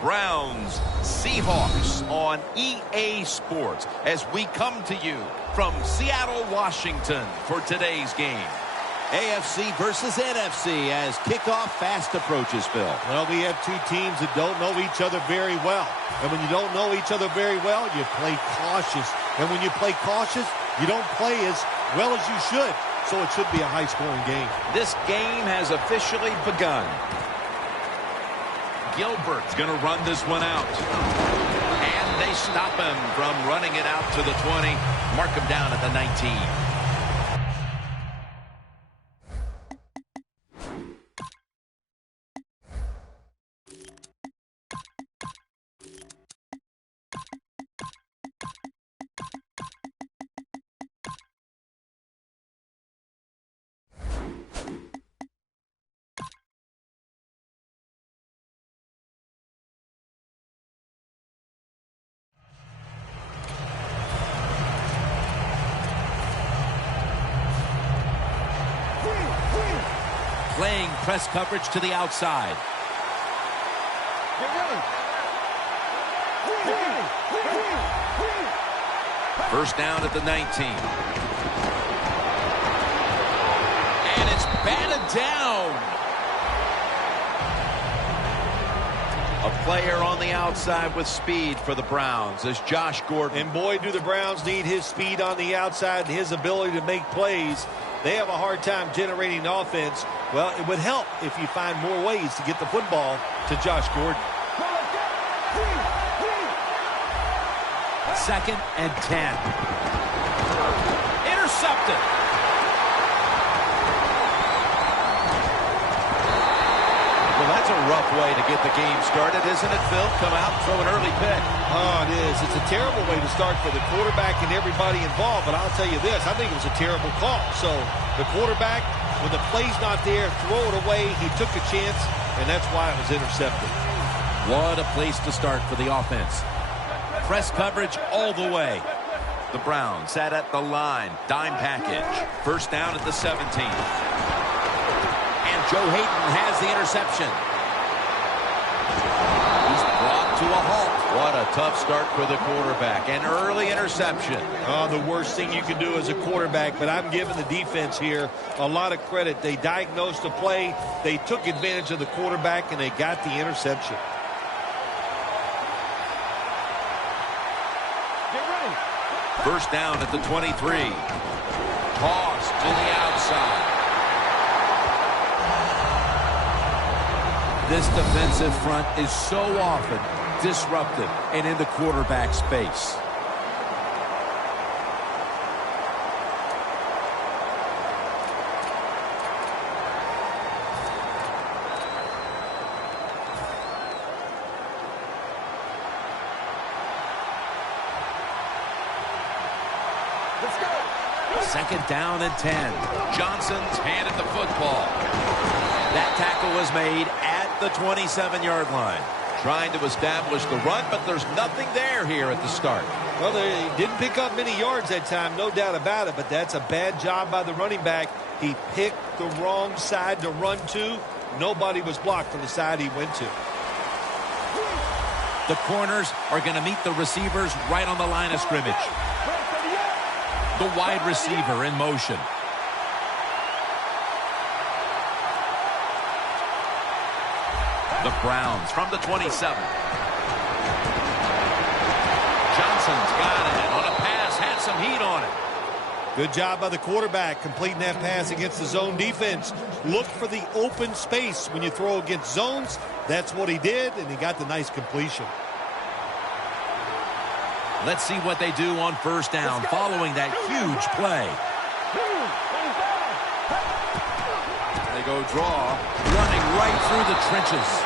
Browns Seahawks on EA Sports as we come to you from Seattle, Washington for today's game. AFC versus NFC as kickoff fast approaches, Phil. Well, we have two teams that don't know each other very well. And when you don't know each other very well, you play cautious. And when you play cautious, you don't play as well as you should. So it should be a high-scoring game. This game has officially begun. Gilbert's going to run this one out. And they stop him from running it out to the 20. Mark him down at the 19. Playing press coverage to the outside. First down at the 19. And it's batted down. A player on the outside with speed for the Browns is Josh Gordon. And boy, do the Browns need his speed on the outside and his ability to make plays. They have a hard time generating offense. Well, it would help if you find more ways to get the football to Josh Gordon. 2nd and 10. Intercepted. Well, that's a rough way to get the game started, isn't it, Phil? Come out and throw an early pick. Oh, it is. It's a terrible way to start for the quarterback and everybody involved. But I'll tell you this, I think it was a terrible call. So the quarterback, when the play's not there, throw it away. He took a chance, and that's why it was intercepted. What a place to start for the offense. Press coverage all the way. The Browns sat at the line. Dime package. First down at the 17. And Joe Hayden has the interception. He's brought to a halt. What a tough start for the quarterback. An early interception. Oh, the worst thing you can do as a quarterback, but I'm giving the defense here a lot of credit. They diagnosed the play. They took advantage of the quarterback, and they got the interception. First down at the 23. Toss to the outside. This defensive front is so often disruptive and in the quarterback's face. Second down and 10. Johnson's handed the football. That tackle was made at the 27-yard line. Trying to establish the run, but there's nothing there here at the start. Well, they didn't pick up many yards that time, no doubt about it, but that's a bad job by the running back. He picked the wrong side to run to. Nobody was blocked from the side he went to. The corners are going to meet the receivers right on the line of scrimmage. The wide receiver in motion. The Browns from the 27. Johnson's got it on a pass, had some heat on it. Good job by the quarterback completing that pass against the zone defense. Look for the open space when you throw against zones. That's what he did, and he got the nice completion. Let's see what they do on first down following that huge play. They go draw, running right through the trenches.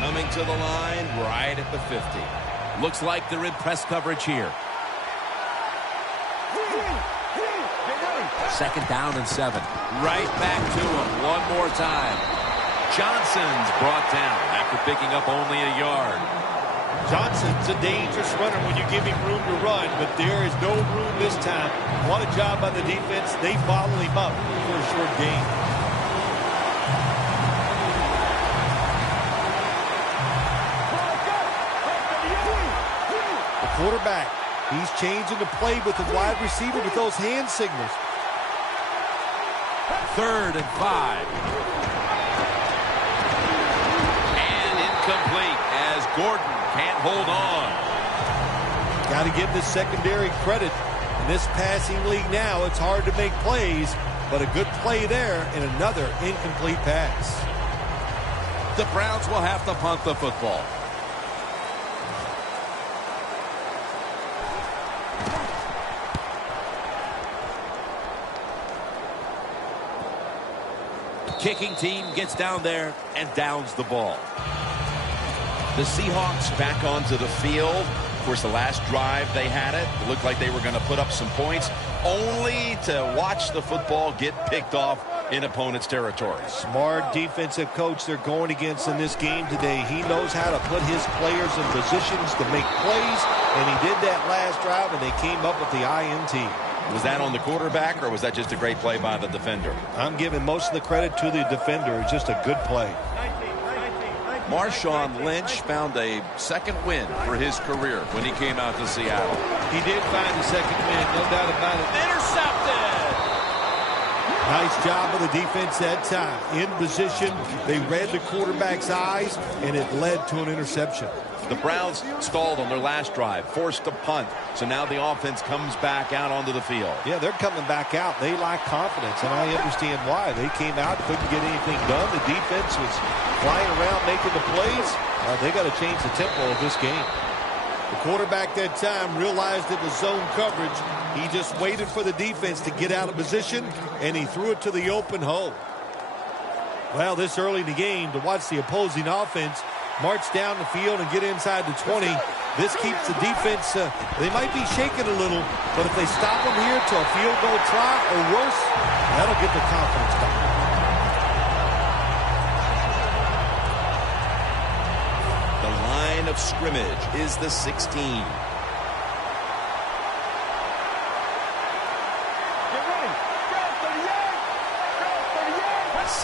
Coming to the line right at the 50. Looks like they're in press coverage here. 2nd down and 7. Right back to him one more time. Johnson's brought down after picking up only a yard. Johnson's a dangerous runner when you give him room to run, but there is no room this time. What a job by the defense. They follow him up for a short gain. The quarterback, he's changing the play with the wide receiver with those hand signals. 3rd and 5. And incomplete as Gordon can't hold on. Got to give this secondary credit. In this passing league now, it's hard to make plays, but a good play there and another incomplete pass. The Browns will have to punt the football. Kicking team gets down there and downs the ball. The Seahawks back onto the field. Of course, the last drive they had it looked like they were going to put up some points, only to watch the football get picked off in opponent's territory. Smart defensive coach they're going against in this game today. He knows how to put his players in positions to make plays, and he did that last drive, and they came up with the INT. Was that on the quarterback, or was that just a great play by the defender? I'm giving most of the credit to the defender. It's just a good play. Marshawn Lynch found a 2nd win for his career when he came out to Seattle. He did find the 2nd win, no doubt about it. Intercepted! Nice job of the defense that time. In position, they read the quarterback's eyes, and it led to an interception. The Browns stalled on their last drive, forced a punt. So now the offense comes back out onto the field. Yeah, they're coming back out. They lack confidence, and I understand why. They came out, couldn't get anything done. The defense was flying around making the plays. They got to change the tempo of this game. The quarterback that time realized it was zone coverage. He just waited for the defense to get out of position, and he threw it to the open hole. Well, this early in the game, to watch the opposing offense march down the field and get inside the 20. This keeps the defense, they might be shaking a little, but if they stop them here to a field goal try or worse, that'll get the confidence back. The line of scrimmage is the 16.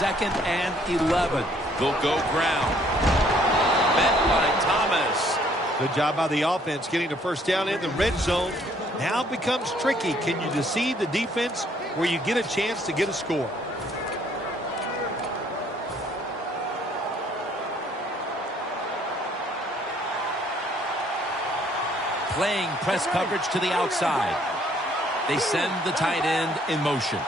2nd and 11. They'll go ground. Met by Thomas. Good job by the offense getting the 1st down in the red zone. Now it becomes tricky. Can you deceive the defense where you get a chance to get a score? Playing press coverage to the outside. They send the tight end in motion.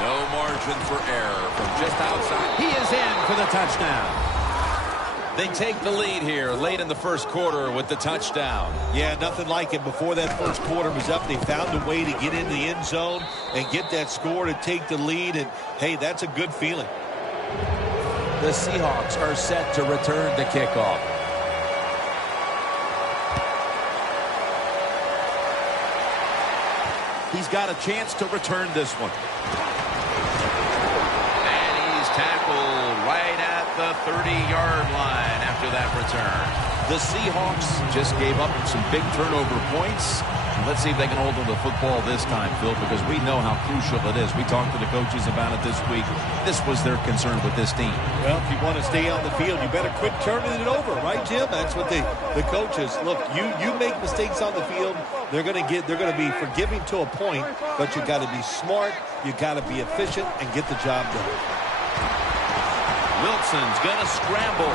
No margin for error from just outside. He is in for the touchdown. They take the lead here late in the 1st quarter with the touchdown. Yeah, nothing like it. Before that 1st quarter was up, they found a way to get in the end zone and get that score to take the lead. And, hey, that's a good feeling. The Seahawks are set to return the kickoff. He's got a chance to return this one. And he's tackled right at the 30-yard line after that return. The Seahawks just gave up some big turnover points. Let's see if they can hold on to the football this time, Phil, because we know how crucial it is. We talked to the coaches about it this week. This was their concern with this team. Well, if you want to stay on the field, you better quit turning it over, right, Jim? That's what the coaches look. You make mistakes on the field, they're going to be forgiving to a point, but you got to be smart, you got to be efficient, and get the job done. Wilson's going to scramble.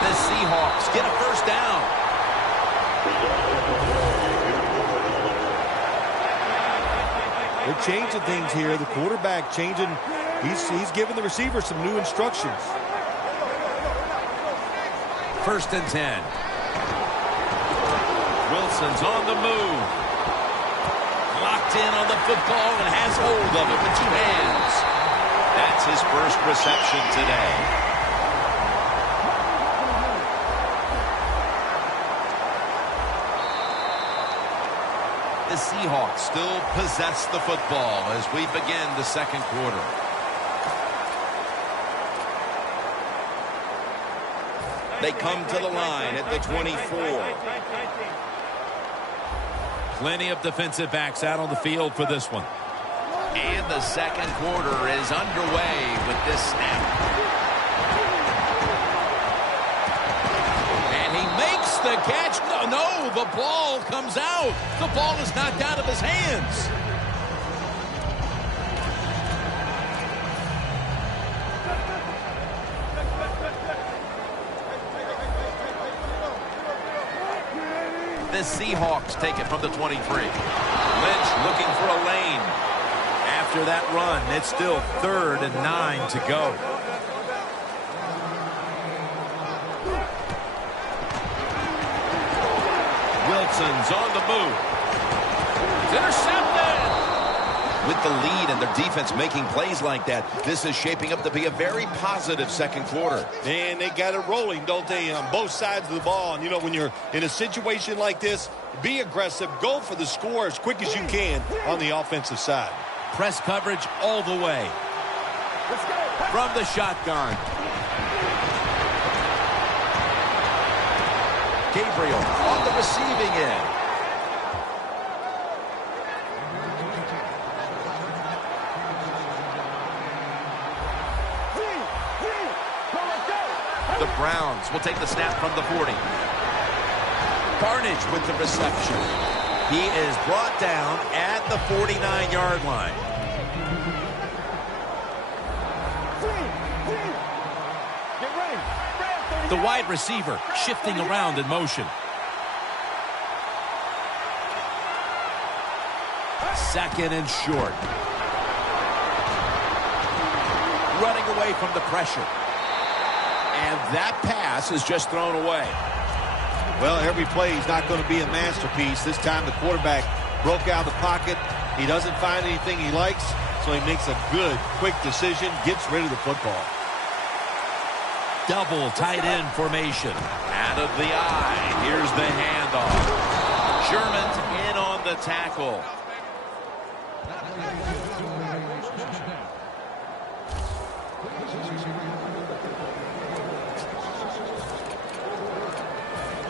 The Seahawks get a 1st down. They're changing things here. The quarterback changing. He's giving the receiver some new instructions. 1st and 10. Wilson's on the move. Locked in on the football and has hold of it with 2 hands. That's his 1st reception today. The Seahawks still possess the football as we begin the second quarter. They come to the line at the 24. Plenty of defensive backs out on the field for this one. And the second quarter is underway with this snap. And he makes the catch. No, the ball comes out. The ball is knocked out of his hands. The Seahawks take it from the 23. Lynch looking for a lane. After that run, it's still 3rd and 9 to go. Wilson's on the move. It's intercepted. With the lead and their defense making plays like that, this is shaping up to be a very positive second quarter. And they got it rolling, don't they, on both sides of the ball. And, you know, when you're in a situation like this, be aggressive. Go for the score as quick as you can on the offensive side. Press coverage all the way. From the shotgun. Gabriel on the receiving end. The Browns will take the snap from the 40. Carnage with the reception. He is brought down at the 49-yard line. The wide receiver shifting around in motion. Second and short. Running away from the pressure. And that pass is just thrown away. Well, every play is not going to be a masterpiece. This time the quarterback broke out of the pocket. He doesn't find anything he likes, so he makes a good, quick decision, gets rid of the football. Double tight end formation. Out of the eye. Here's the handoff. Sherman's in on the tackle.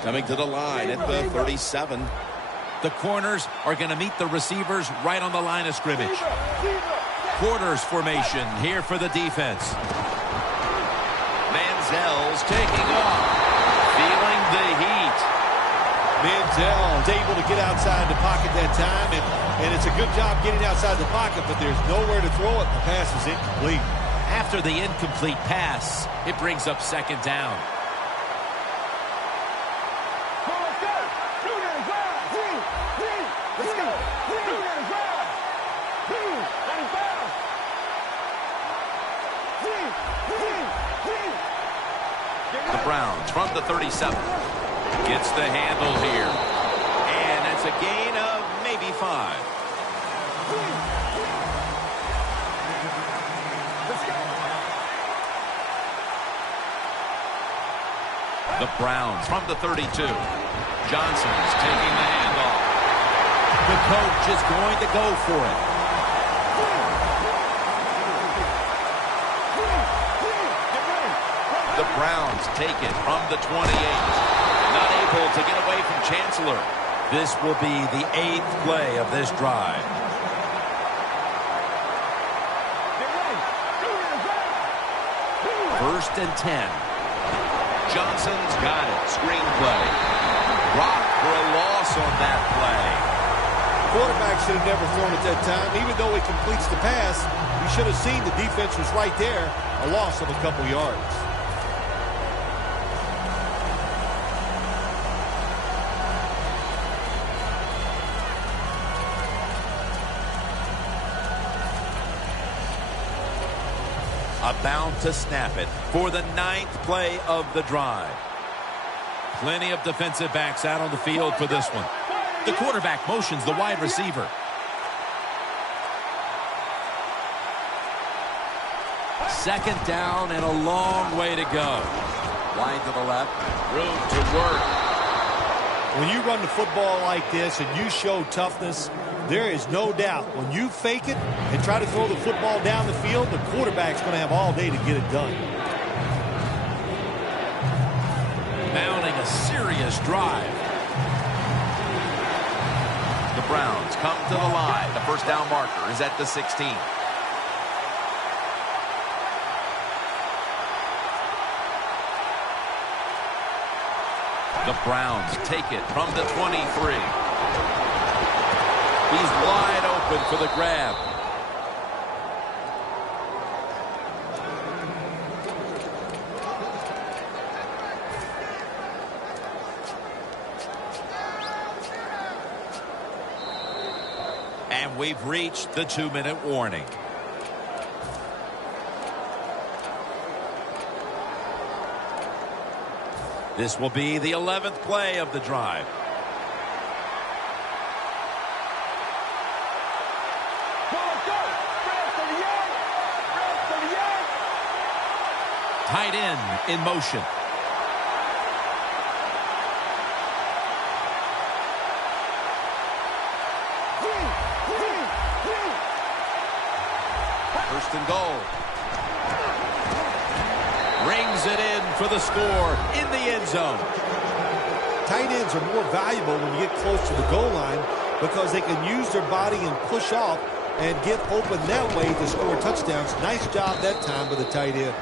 Coming to the line at the 37. The corners are going to meet the receivers right on the line of scrimmage. Quarters formation here for the defense. Manziel's taking off. Feeling the heat. Manziel's able to get outside the pocket that time, and it's a good job getting outside the pocket, but there's nowhere to throw it. The pass is incomplete. After the incomplete pass, it brings up second down. The Browns from the 37. Gets the handle here. And that's a gain of maybe 5. The Browns from the 32. Johnson's taking the handoff. The coach is going to go for it. The Browns take it from the 28. Not able to get away from Chancellor. This will be the 8th play of this drive. First and 10. Johnson's got it. Screen play. Rock for a loss on that play. Quarterback should have never thrown it that time. Even though he completes the pass, you should have seen the defense was right there. A loss of a couple yards. About to snap it for the 9th play of the drive. Plenty of defensive backs out on the field for this one. The quarterback motions the wide receiver. Second down and a long way to go. Wide to the left. Room to work. when you run the football like this and you show toughness, there is no doubt when you fake it and try to throw the football down the field, the quarterback's going to have all day to get it done. Mounting a serious drive. The Browns come to the line. The first down marker is at the 16. The Browns take it from the 23. He's wide open for the grab. And we've reached the 2-minute warning. This will be the 11th play of the drive. Tight end in motion. First and goal. Rings it in for the score in the end zone. Tight ends are more valuable when you get close to the goal line because they can use their body and push off and get open that way to score touchdowns. Nice job that time with the tight end.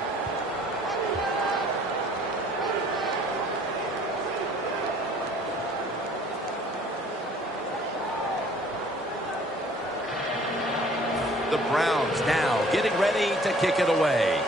The Browns now getting ready to kick it away.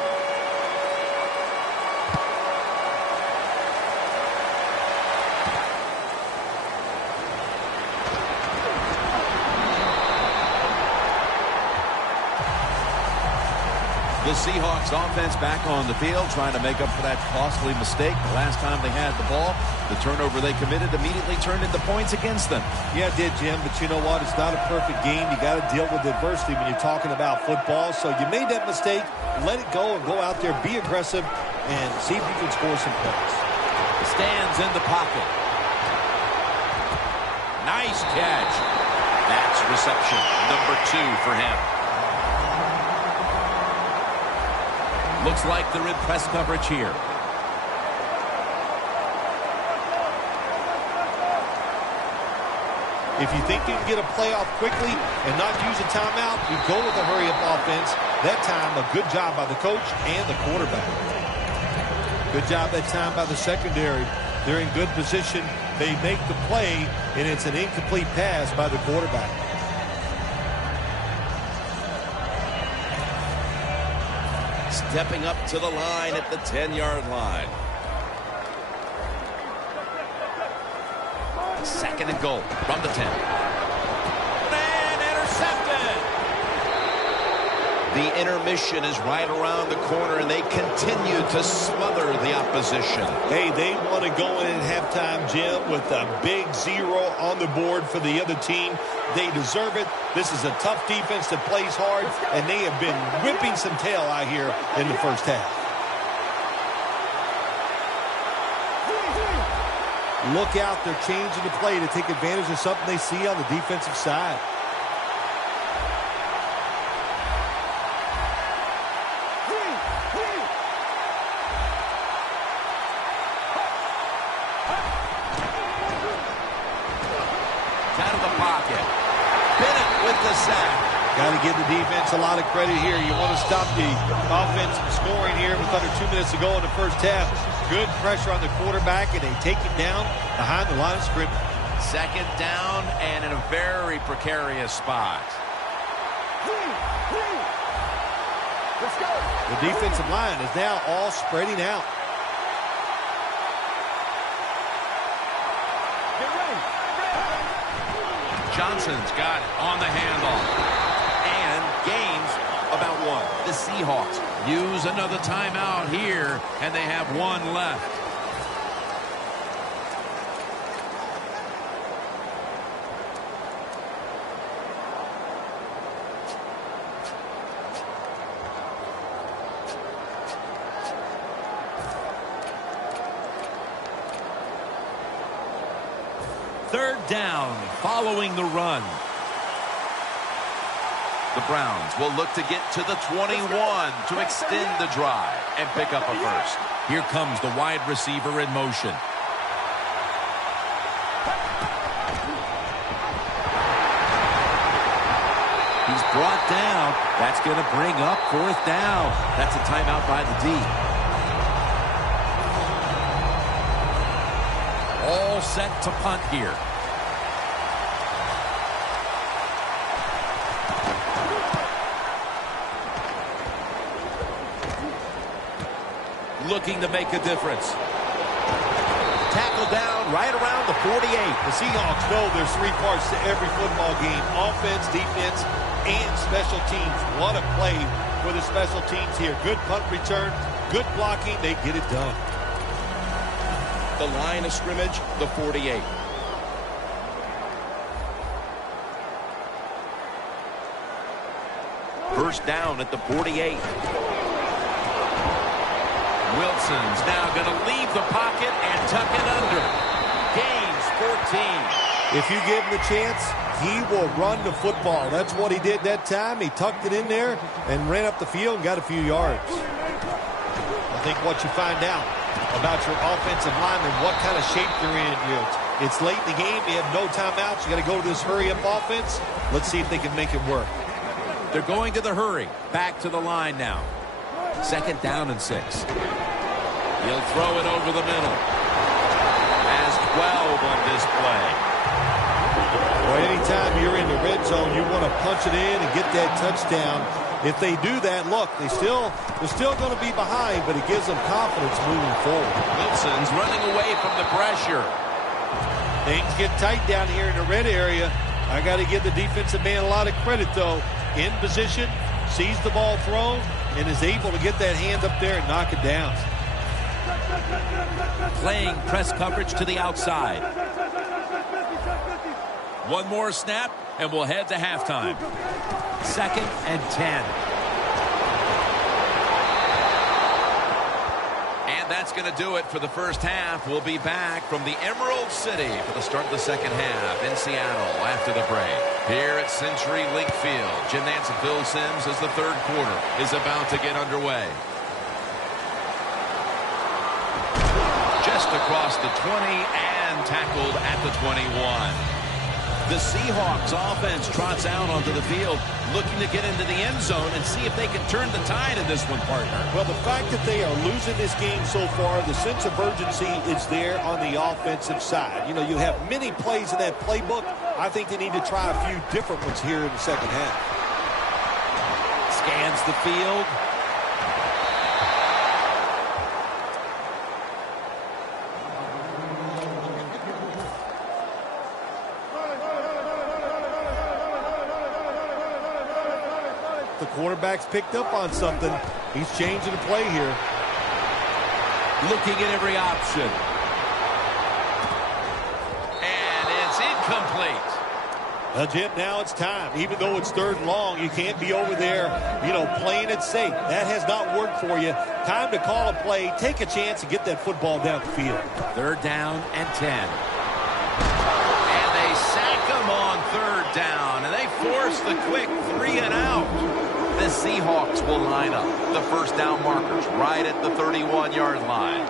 The Seahawks offense back on the field trying to make up for that costly mistake the last time they had the ball. The turnover they committed immediately turned into points against them. Yeah, it did, Jim, but you know what? It's not a perfect game. You got to deal with adversity when you're talking about football. So you made that mistake, let it go and go out there, be aggressive, and see if you can score some points. Stands in the pocket. Nice catch. That's reception number 2 for him. Looks like they're in press coverage here. If you think you can get a playoff quickly and not use a timeout, you go with a hurry-up offense. That time, a good job by the coach and the quarterback. Good job that time by the secondary. They're in good position. They make the play, and it's an incomplete pass by the quarterback. Stepping up to the line at the 10-yard line. Second and goal from the 10. And intercepted. The intermission is right around the corner, and they continue to smother the opposition. Hey, they want to go in at halftime, Jim, with a big 0 on the board for the other team. They deserve it. This is a tough defense that plays hard, and they have been whipping some tail out here in the first half. Look out, they're changing the play to take advantage of something they see on the defensive side. Out of the pocket. Bennett with the sack. Got to give the defense a lot of credit here. You want to stop the offense from scoring here with under 2 minutes to go in the first half. Good pressure on the quarterback, and they take it down behind the line of scrimmage. Second down and in a very precarious spot. Let's go. The defensive line is now all spreading out. Get ready. Johnson's got it on the handoff. And gains about 1. The Seahawks use another timeout here, and they have 1 left. Third down following the run. The Browns will look to get to the 21 to extend the drive and pick up a first. Here comes the wide receiver in motion. He's brought down. That's going to bring up fourth down. That's a timeout by the D. All set to punt here. Looking to make a difference. Tackle down right around the 48. The Seahawks know there's three parts to every football game: offense, defense, and special teams. What a play for the special teams here. Good punt return, good blocking. They get it done. The line of scrimmage, the 48. First down at the 48. Wilson's now going to leave the pocket and tuck it under. Gains 14. If you give him the chance, he will run the football. That's what he did that time. He tucked it in there and ran up the field and got a few yards. I think what you find out about your offensive linemen, what kind of shape they're in. It's late in the game. You have no timeouts. You got to go to this hurry-up offense. Let's see if they can make it work. They're going to the hurry. Back to the line now. Second down and 6. He'll throw it over the middle. Has 12 on display. Well, anytime you're in the red zone, you want to punch it in and get that touchdown. If they do that, look, they're still going to be behind, but it gives them confidence moving forward. Wilson's running away from the pressure. Things get tight down here in the red area. I got to give the defensive man a lot of credit, though. In position, sees the ball thrown, and is able to get that hand up there and knock it down. Playing press coverage to the outside. One more snap, and we'll head to halftime. Second and 10. And that's going to do it for the first half. We'll be back from the Emerald City for the start of the second half in Seattle after the break. Here at Century Link Field, Jim Nantz and Phil Simms as the third quarter is about to get underway. Just across the 20 and tackled at the 21. The Seahawks offense trots out onto the field, looking to get into the end zone and see if they can turn the tide in this one, partner. Well, the fact that they are losing this game so far, the sense of urgency is there on the offensive side. You know, you have many plays in that playbook. I think they need to try a few different ones here in the second half. Scans the field. The quarterback's picked up on something. He's changing the play here. Looking at every option. And it's incomplete. Well, Jim, now it's time. Even though it's third and long, you can't be over there, playing it safe. That has not worked for you. Time to call a play, take a chance, and get that football down the field. Third down and 10. And they sack him on third down, and they force the quick 3 and out. The Seahawks will line up. The first down markers right at the 31-yard line.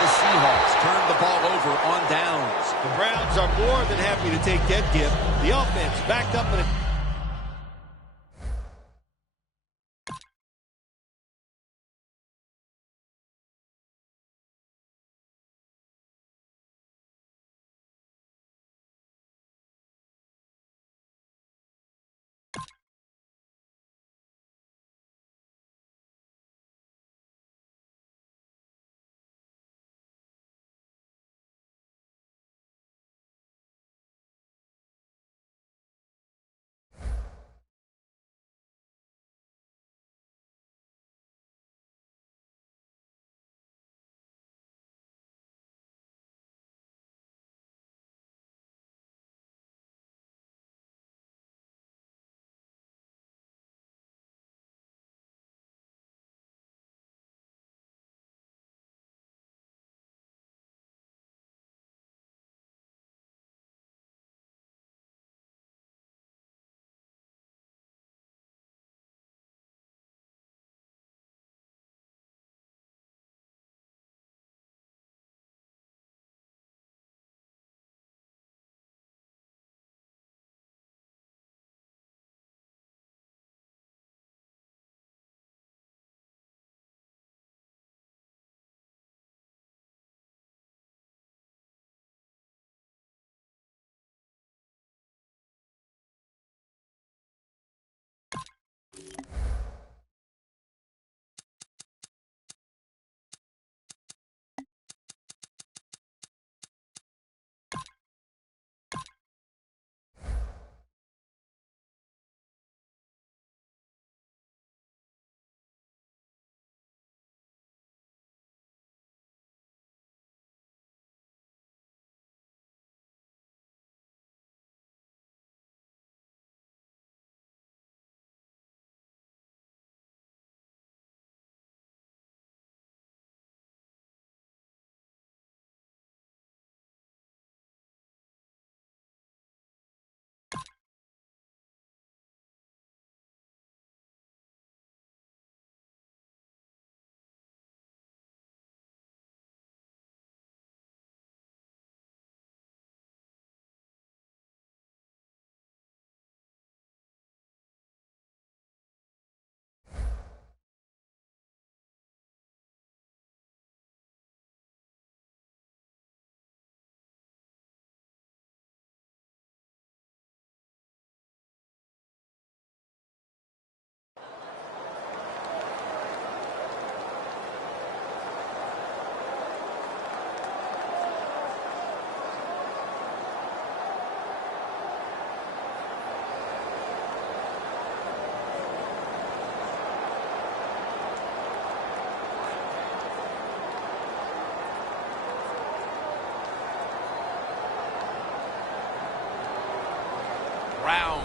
The Seahawks turn the ball over on downs. The Browns are more than happy to take that gift. The offense backed up in a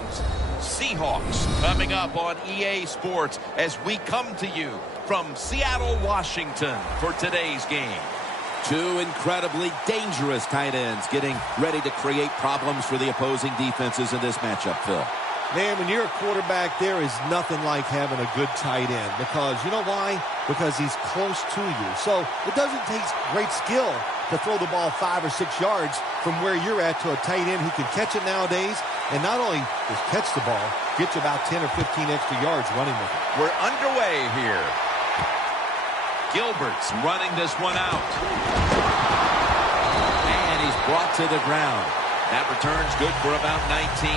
Browns. Seahawks coming up on EA Sports as we come to you from Seattle, Washington for today's game. Two incredibly dangerous tight ends getting ready to create problems for the opposing defenses in this matchup, Phil. Man, when you're a quarterback, there is nothing like having a good tight end. Because, you know why? Because he's close to you. So it doesn't take great skill to throw the ball 5 or 6 yards from where you're at to a tight end who can catch it nowadays. And not only just catch the ball, get you about 10 or 15 extra yards running with it. We're underway here. Gilbert's running this one out. And he's brought to the ground. That return's good for about 19.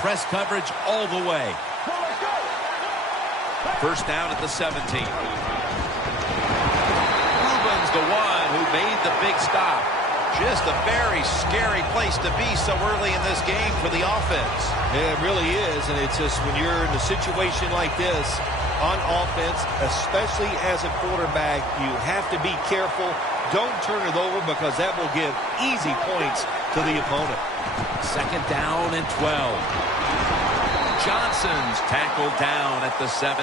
Press coverage all the way. First down at the 17. Rubin's the one who made the big stop. Just a very scary place to be so early in this game for the offense. Yeah, it really is, and it's just when you're in a situation like this on offense, especially as a quarterback, you have to be careful. Don't turn it over because that will give easy points to the opponent. Second down and 12. Johnson's tackled down at the 17.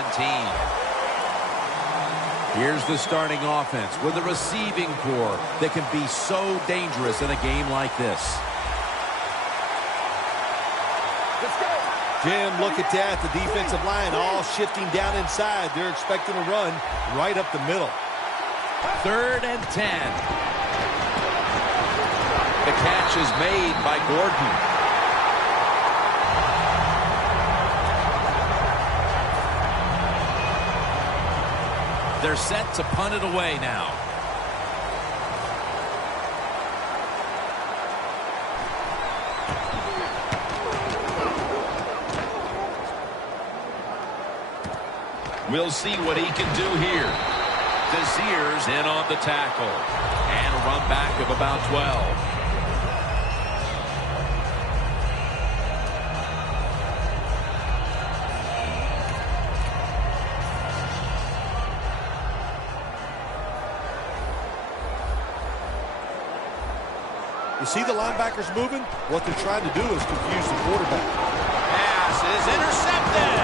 Here's the starting offense with a receiving corps that can be so dangerous in a game like this. Jim, look at that. The defensive line all shifting down inside. They're expecting a run right up the middle. Third and 10. The catch is made by Gordon. They're set to punt it away now. We'll see what he can do here. Desir's in on the tackle. And a run back of about 12. You see the linebackers moving? What they're trying to do is confuse the quarterback. Pass is intercepted.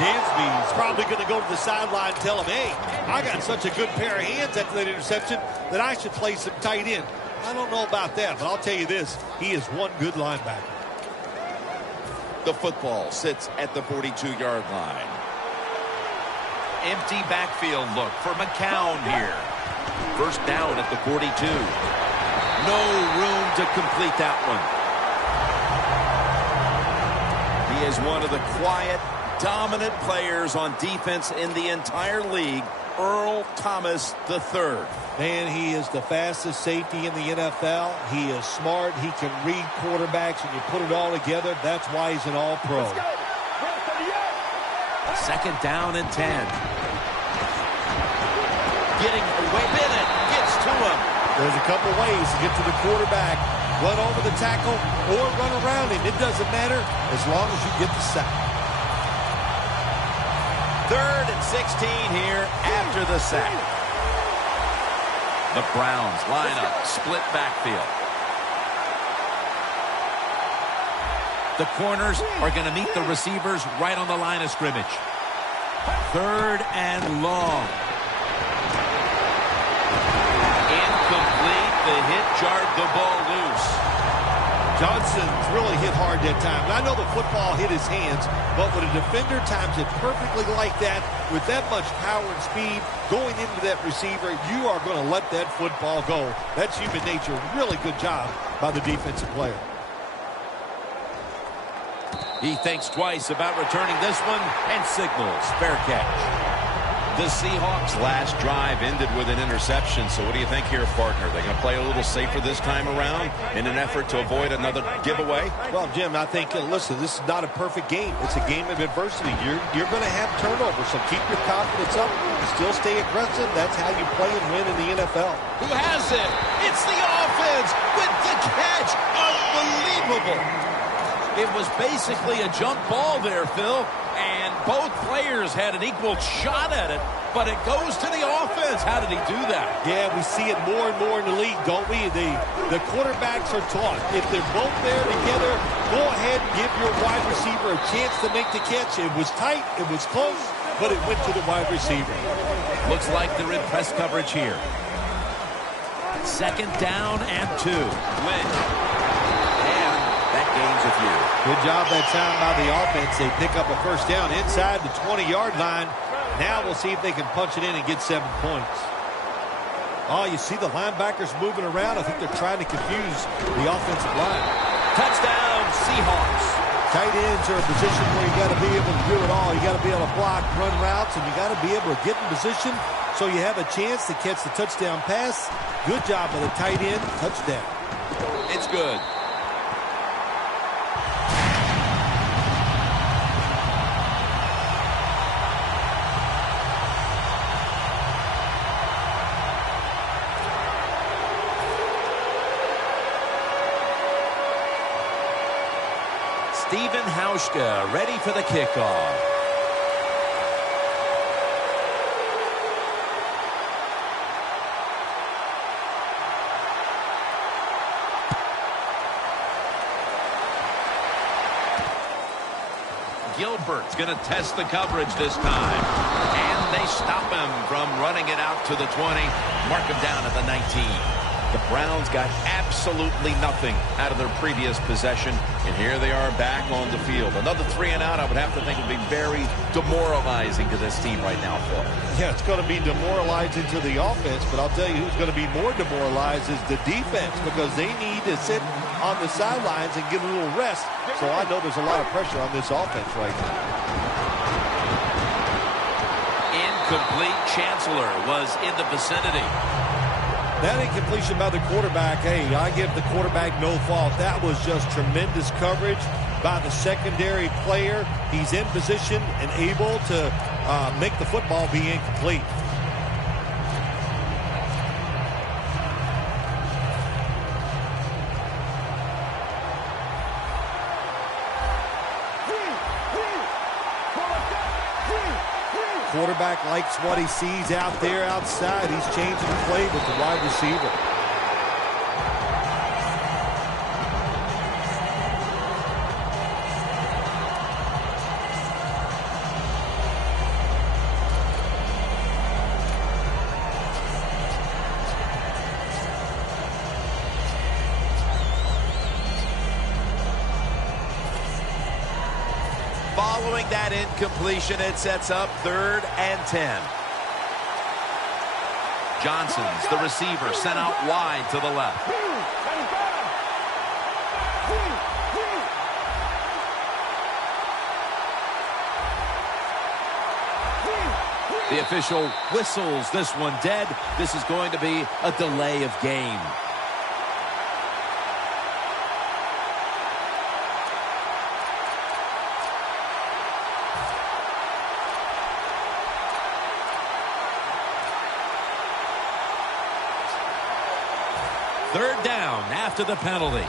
Dansby's probably going to go to the sideline and tell him, hey, I got such a good pair of hands after that interception that I should play some tight end. I don't know about that, but I'll tell you this, he is one good linebacker. The football sits at the 42-yard line. Empty backfield look for McCown here. First down at the 42. No room to complete that one. He is one of the quiet, dominant players on defense in the entire league, Earl Thomas III. Man, he is the fastest safety in the NFL. He is smart. He can read quarterbacks, and you put it all together. That's why he's an all-pro. Second down and 10. Getting away with it. Gets to him. There's a couple ways to get to the quarterback. Run over the tackle or run around him. It doesn't matter as long as you get the sack. Third and 16 here after the sack. The Browns line up, split backfield. The corners are going to meet the receivers right on the line of scrimmage. 3rd and long. Incomplete. The hit jarred the ball loose. Johnson's really hit hard that time. And I know the football hit his hands, but when a defender times it perfectly like that, with that much power and speed going into that receiver, you are going to let that football go. That's human nature. Really good job by the defensive player. He thinks twice about returning this one and signals fair catch. The Seahawks' last drive ended with an interception. So what do you think here, partner? They're going to play a little safer this time around in an effort to avoid another giveaway? Well, Jim, I think, listen, this is not a perfect game. It's a game of adversity. You're going to have turnovers, so keep your confidence up. Still stay aggressive. That's how you play and win in the NFL. Who has it? It's the offense with the catch. Unbelievable. It was basically a jump ball there, Phil. And both players had an equal shot at it, but it goes to the offense. How did he do that? Yeah, we see it more and more in the league, don't we? The quarterbacks are taught. If they're both there together, go ahead and give your wide receiver a chance to make the catch. It was tight, it was close, but it went to the wide receiver. Looks like they're in press coverage here. 2nd down and 2. Lynch. That gains a few. Good job that time by the offense. They pick up a first down inside the 20-yard line. Now we'll see if they can punch it in and get 7 points. Oh, you see the linebackers moving around. I think they're trying to confuse the offensive line. Touchdown, Seahawks. Tight ends are a position where you got to be able to do it all. You got to be able to block, run routes, and you got to be able to get in position so you have a chance to catch the touchdown pass. Good job by the tight end. Touchdown. It's good. Steven Hauschka ready for the kickoff. Gilbert's going to test the coverage this time. And they stop him from running it out to the 20. Mark him down at the 19. The Browns got absolutely nothing out of their previous possession, and here they are back on the field. Another 3 and out, I would have to think, would be very demoralizing to this team right now, Phil. Yeah, it's going to be demoralizing to the offense, but I'll tell you who's going to be more demoralized is the defense, because they need to sit on the sidelines and get a little rest. So I know there's a lot of pressure on this offense right now. Incomplete. Chancellor was in the vicinity. That incompletion by the quarterback, hey, I give the quarterback no fault. That was just tremendous coverage by the secondary player. He's in position and able to make the football be incomplete. Quarterback likes what he sees out there outside. He's changing the play with the wide receiver. Following that incompletion, it sets up 3rd and 10. Johnson's the receiver, sent out wide to the left. The official whistles this one dead. This is going to be a delay of game. Third down after the penalty.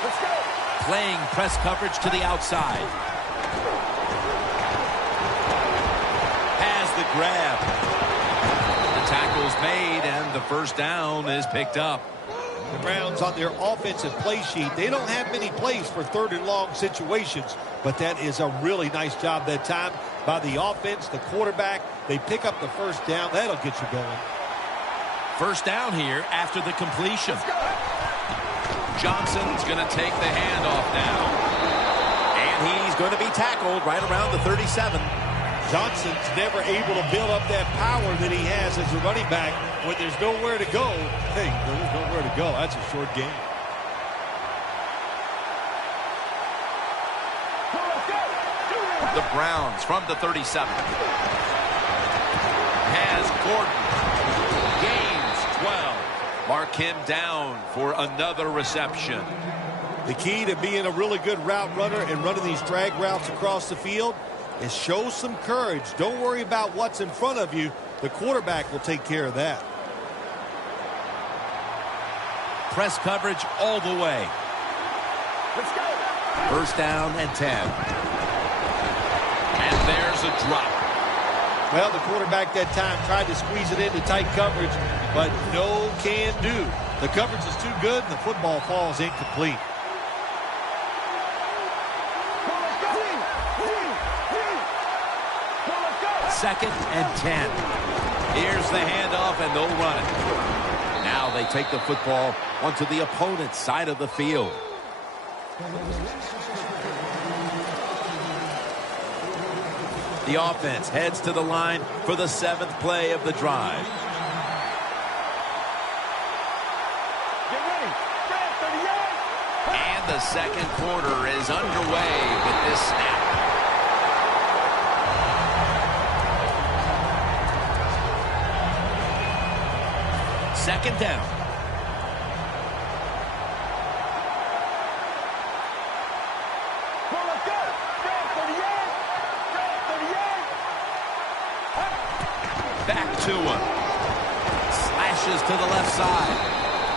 Let's go. Playing press coverage to the outside. Has the grab. The tackle's made and the first down is picked up. The Browns on their offensive play sheet, they don't have many plays for 3rd and long situations, but that is a really nice job that time by the offense, the quarterback. They pick up the first down. That'll get you going. First down here after the completion. Johnson's going to take the handoff now. And he's going to be tackled right around the 37. Johnson's never able to build up that power that he has as a running back. When there's nowhere to go, hey, there's nowhere to go. That's a short game. The Browns from the 37. Has Gordon. Gains 12. Mark him down for another reception. The key to being a really good route runner and running these drag routes across the field is show some courage. Don't worry about what's in front of you. The quarterback will take care of that. Press coverage all the way. Let's go. First down and 10. And there's a drop. Well, the quarterback that time tried to squeeze it into tight coverage, but no can do. The coverage is too good, and the football falls incomplete. Second and 10. Here's the handoff, and they'll run it. Now they take the football onto the opponent's side of the field. The offense heads to the line for the 7th play of the drive. And the second quarter is underway with this snap. Second down. Back to him. Slashes to the left side.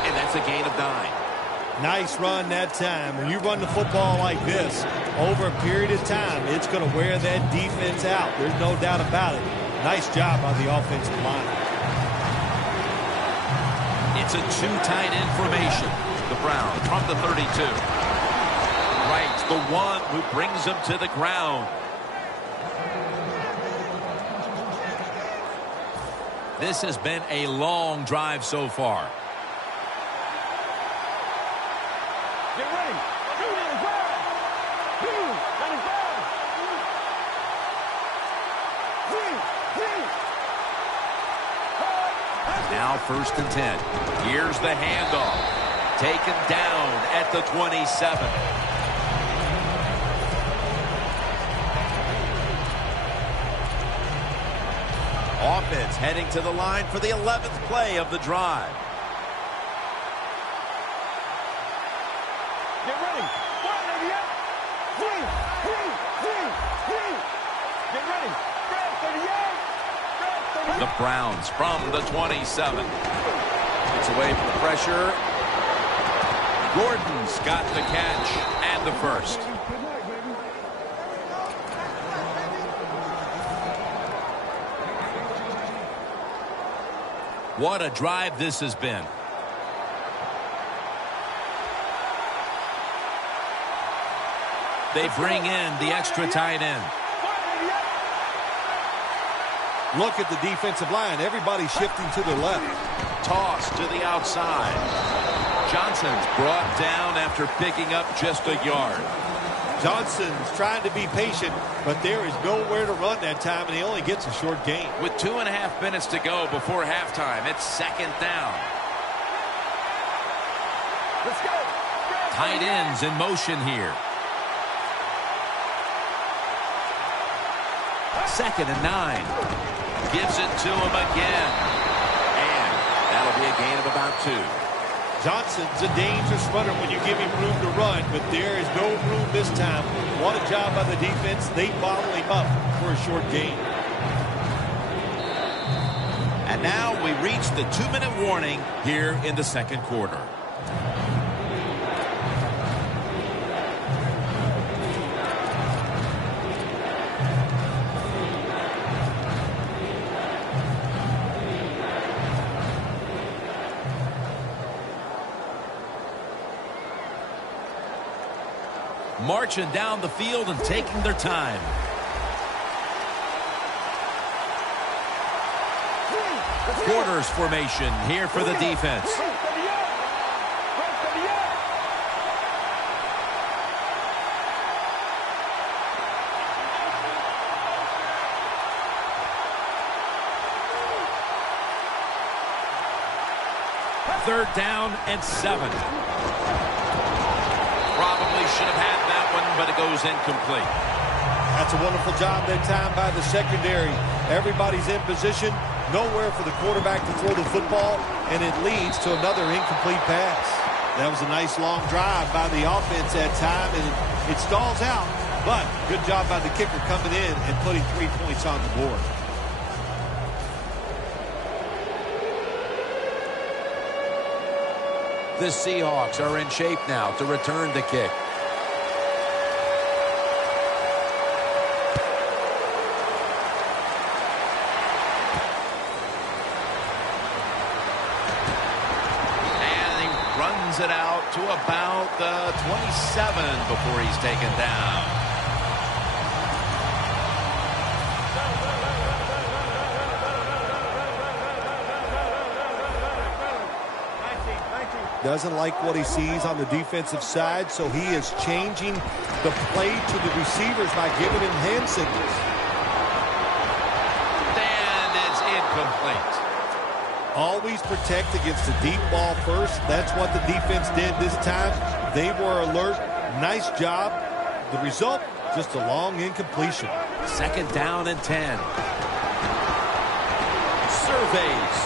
And that's a gain of 9. Nice run that time. When you run the football like this, over a period of time, it's going to wear that defense out. There's no doubt about it. Nice job by the offensive line. It's a two-tight end formation. The Browns from the 32. Right, the one who brings them to the ground. This has been a long drive so far. Get ready. Now first and 10. Here's the handoff. Taken down at the 27. Offense heading to the line for the 11th play of the drive. Get ready. Get ready. The Browns from the 27. Gets away from the pressure. Gordon's got the catch and the first. What a drive this has been. They bring in the extra tight end. Look at the defensive line. Everybody's shifting to the left. Toss to the outside. Johnson's brought down after picking up just a yard. Johnson's trying to be patient, but there is nowhere to run that time, and he only gets a short gain. With 2.5 minutes to go before halftime, it's second down. Let's go. Tight ends in motion here. Second and 9. Gives it to him again. And that'll be a gain of about 2. Johnson's a dangerous runner when you give him room to run, but there is no room this time. What a job by the defense. They bottle him up for a short gain. And now we reach the 2-minute warning here in the second quarter. marching down the field and taking their time. Quarters formation here for the defense. Third down and 7. Probably should have had that one, but it goes incomplete. That's a wonderful job that time by the secondary. Everybody's in position. Nowhere for the quarterback to throw the football, and it leads to another incomplete pass. That was a nice long drive by the offense that time, and it stalls out. But good job by the kicker coming in and putting 3 points on the board. The Seahawks are in shape now to return the kick. It out to about the 27 before he's taken down. Doesn't like what he sees on the defensive side, so he is changing the play to the receivers by giving him hand signals. And it's incomplete. Always protect against the deep ball first. That's what the defense did this time. They were alert. Nice job. The result, just a long incompletion. Second down and 10. Surveys.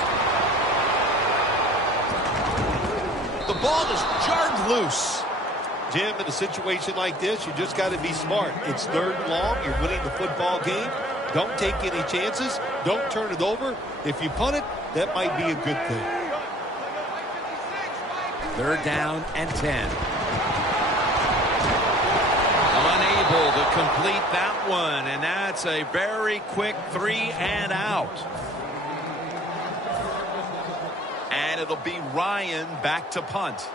The ball is jarred loose. Jim, in a situation like this, you just got to be smart. It's third and long. You're winning the football game. Don't take any chances. Don't turn it over. If you punt it, that might be a good thing. Third down and 10. Unable to complete that one, and that's a very quick 3 and out. And it'll be Ryan back to punt.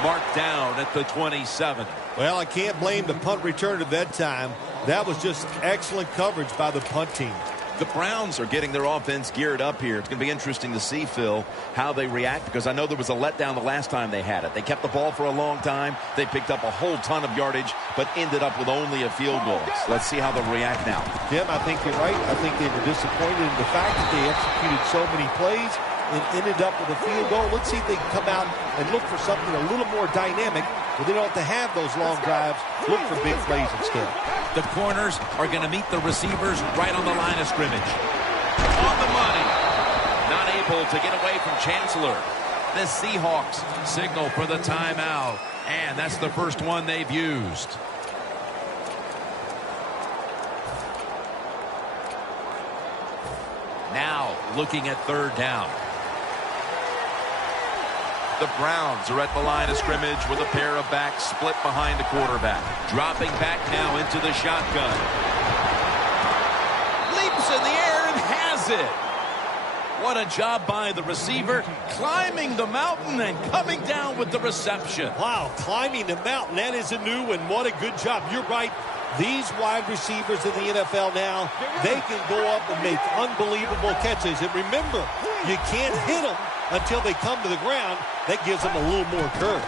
Marked down at the 27. Well, I can't blame the punt return at that time. That was just excellent coverage by the punt team. The Browns are getting their offense geared up here. It's going to be interesting to see, Phil, how they react, because I know there was a letdown the last time they had it. They kept the ball for a long time. They picked up a whole ton of yardage, but ended up with only a field goal. So let's see how they'll react now. Jim, I think you're right. I think they were disappointed in the fact that they executed so many plays and ended up with a field goal. Let's see if they can come out and look for something a little more dynamic, but they don't have to have those long drives. Look for big plays instead. The corners are going to meet the receivers right on the line of scrimmage. On the money. Not able to get away from Chancellor. The Seahawks signal for the timeout, and that's the first one they've used. Now looking at third down. The Browns are at the line of scrimmage with a pair of backs split behind the quarterback. Dropping back now into the shotgun. Leaps in the air and has it. What a job by the receiver, climbing the mountain and coming down with the reception. Wow, climbing the mountain, that is a new one. What a good job. You're right. These wide receivers in the NFL now, they can go up and make unbelievable catches. And remember, you can't hit them until they come to the ground. That gives them a little more courage.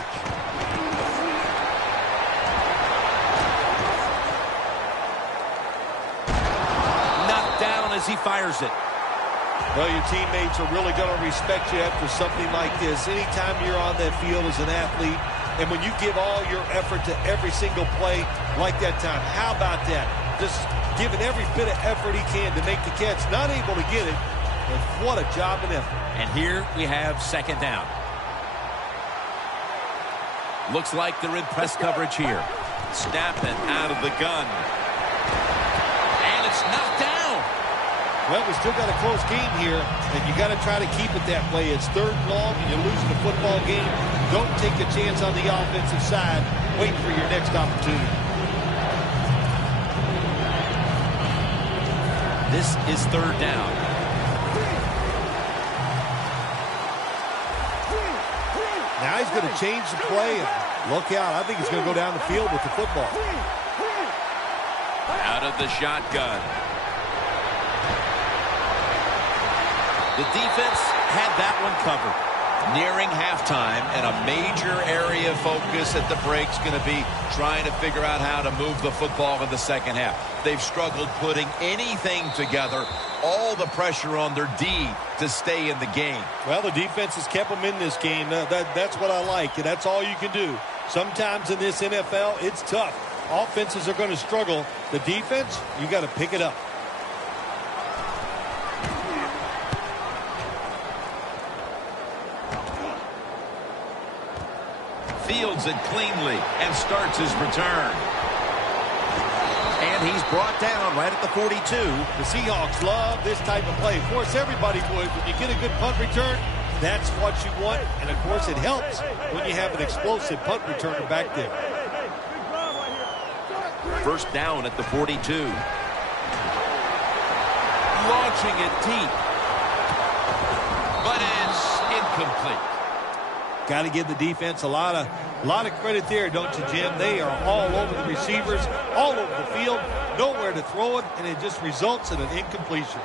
Knocked down as he fires it. Well, your teammates are really going to respect you after something like this. Anytime you're on that field as an athlete, and when you give all your effort to every single play like that time, how about that? Just giving every bit of effort he can to make the catch. Not able to get it, but what a job and effort. And here we have second down. Looks like they're in press coverage here. Snapping out of the gun. And it's knocked down. Well, we still got a close game here, and you got to try to keep it that way. It's third and long, and you're losing the football game. Don't take a chance on the offensive side. Wait for your next opportunity. This is third down. Now he's going to change the play, and look out. I think he's going to go down the field with the football. Out of the shotgun. The defense had that one covered. Nearing halftime, and a major area of focus at the break is going to be trying to figure out how to move the football in the second half. They've struggled putting anything together, all the pressure on their D to stay in the game. Well, the defense has kept them in this game. That's what I like, and that's all you can do. Sometimes in this NFL, it's tough. Offenses are going to struggle. The defense, you got to pick it up. Fields it cleanly and starts his return. And he's brought down right at the 42. The Seahawks love this type of play. Of course, everybody would. When you get a good punt return, that's what you want. And, of course, it helps when you have an explosive punt returner back there. First down at the 42. Launching it deep. But it's incomplete. Got to give the defense a lot of credit there, don't you, Jim? They are all over the receivers, all over the field, nowhere to throw it, and it just results in an incompletion.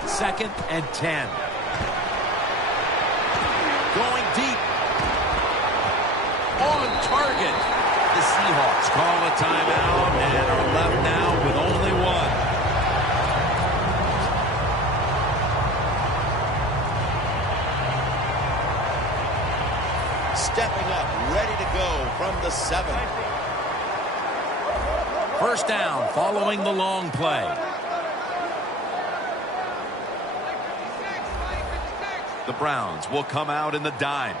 2nd and 10. Going deep. On target. The Seahawks call a timeout and are left now with only one. Stepping up, ready to go from the 7. First down following the long play. The Browns will come out in the dime.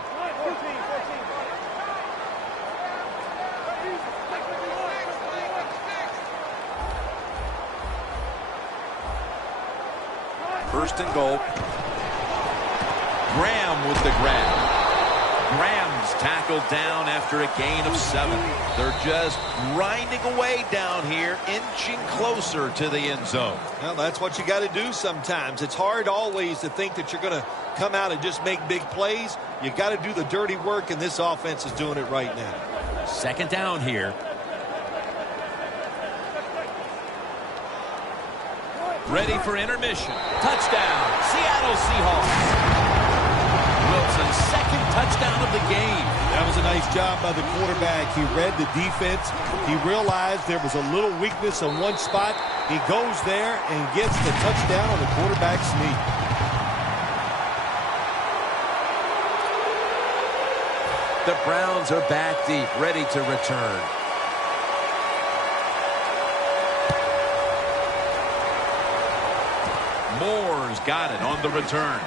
First and goal. Graham with the grab. Graham's tackled down after a gain of 7. They're just grinding away down here, inching closer to the end zone. Well, that's what you got to do sometimes. It's hard always to think that you're going to come out and just make big plays. You got to do the dirty work, and this offense is doing it right now. Second down here. Ready for intermission. Touchdown, Seattle Seahawks. Wilson's second touchdown of the game. That was a nice job by the quarterback. He read the defense. He realized there was a little weakness on one spot. He goes there and gets the touchdown on the quarterback's knee. The Browns are back deep, ready to return. Moore's got it on the return.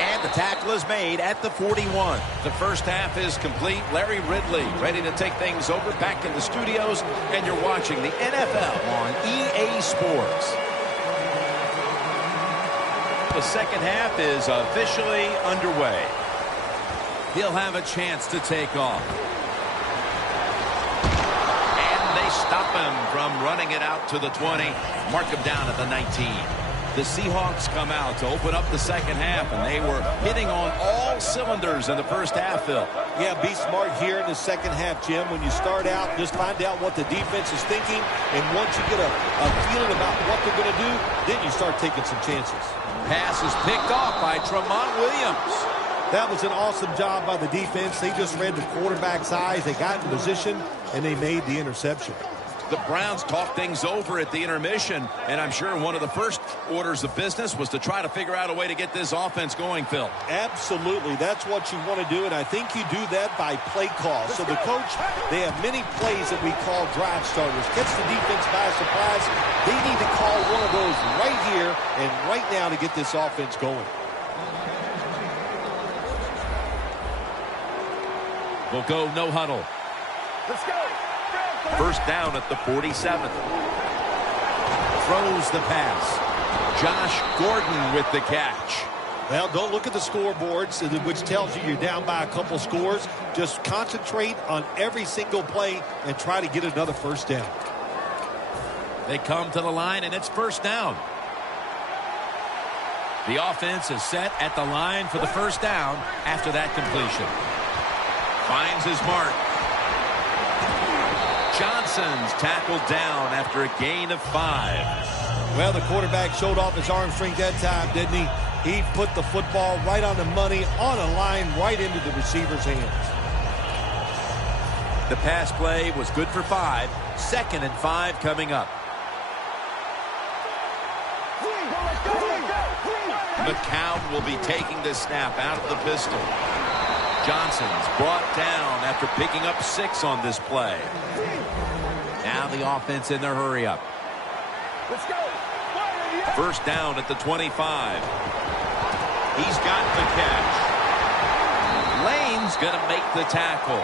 And the tackle is made at the 41. The first half is complete. Larry Ridley ready to take things over back in the studios, and you're watching the NFL on EA Sports. The second half is officially underway. He'll have a chance to take off. Stop him from running it out to the 20. Mark him down at the 19. The Seahawks come out to open up the second half, and they were hitting on all cylinders in the first half, Phil. Yeah, be smart here in the second half, Jim. When you start out, just find out what the defense is thinking, and once you get a feeling about what they're going to do, then you start taking some chances. Pass is picked off by Tremont Williams. That was an awesome job by the defense. They just read the quarterback's eyes. They got in position, and they made the interception. The Browns talked things over at the intermission, and I'm sure one of the first orders of business was to try to figure out a way to get this offense going, Phil. Absolutely. That's what you want to do, and I think you do that by play calls. So the coach, they have many plays that we call drive starters. Catch the defense by surprise. They need to call one of those right here and right now to get this offense going. We'll go no huddle. Let's go. First down at the 47. Throws the pass. Josh Gordon with the catch. Well, don't look at the scoreboards, which tells you you're down by a couple scores. Just concentrate on every single play and try to get another first down. They come to the line, and it's first down. The offense is set at the line for the first down after that completion. Finds his mark. Johnson's tackled down after a gain of 5. Well, the quarterback showed off his arm strength that time, didn't he? He put the football right on the money, on a line, right into the receiver's hands. The pass play was good for 5. 2nd and 5 coming up. McCown will be taking the snap out of the pistol. Johnson's brought down after picking up 6 on this play. Now the offense in their hurry up. Let's go. First down at the 25. He's got the catch. Lane's going to make the tackle.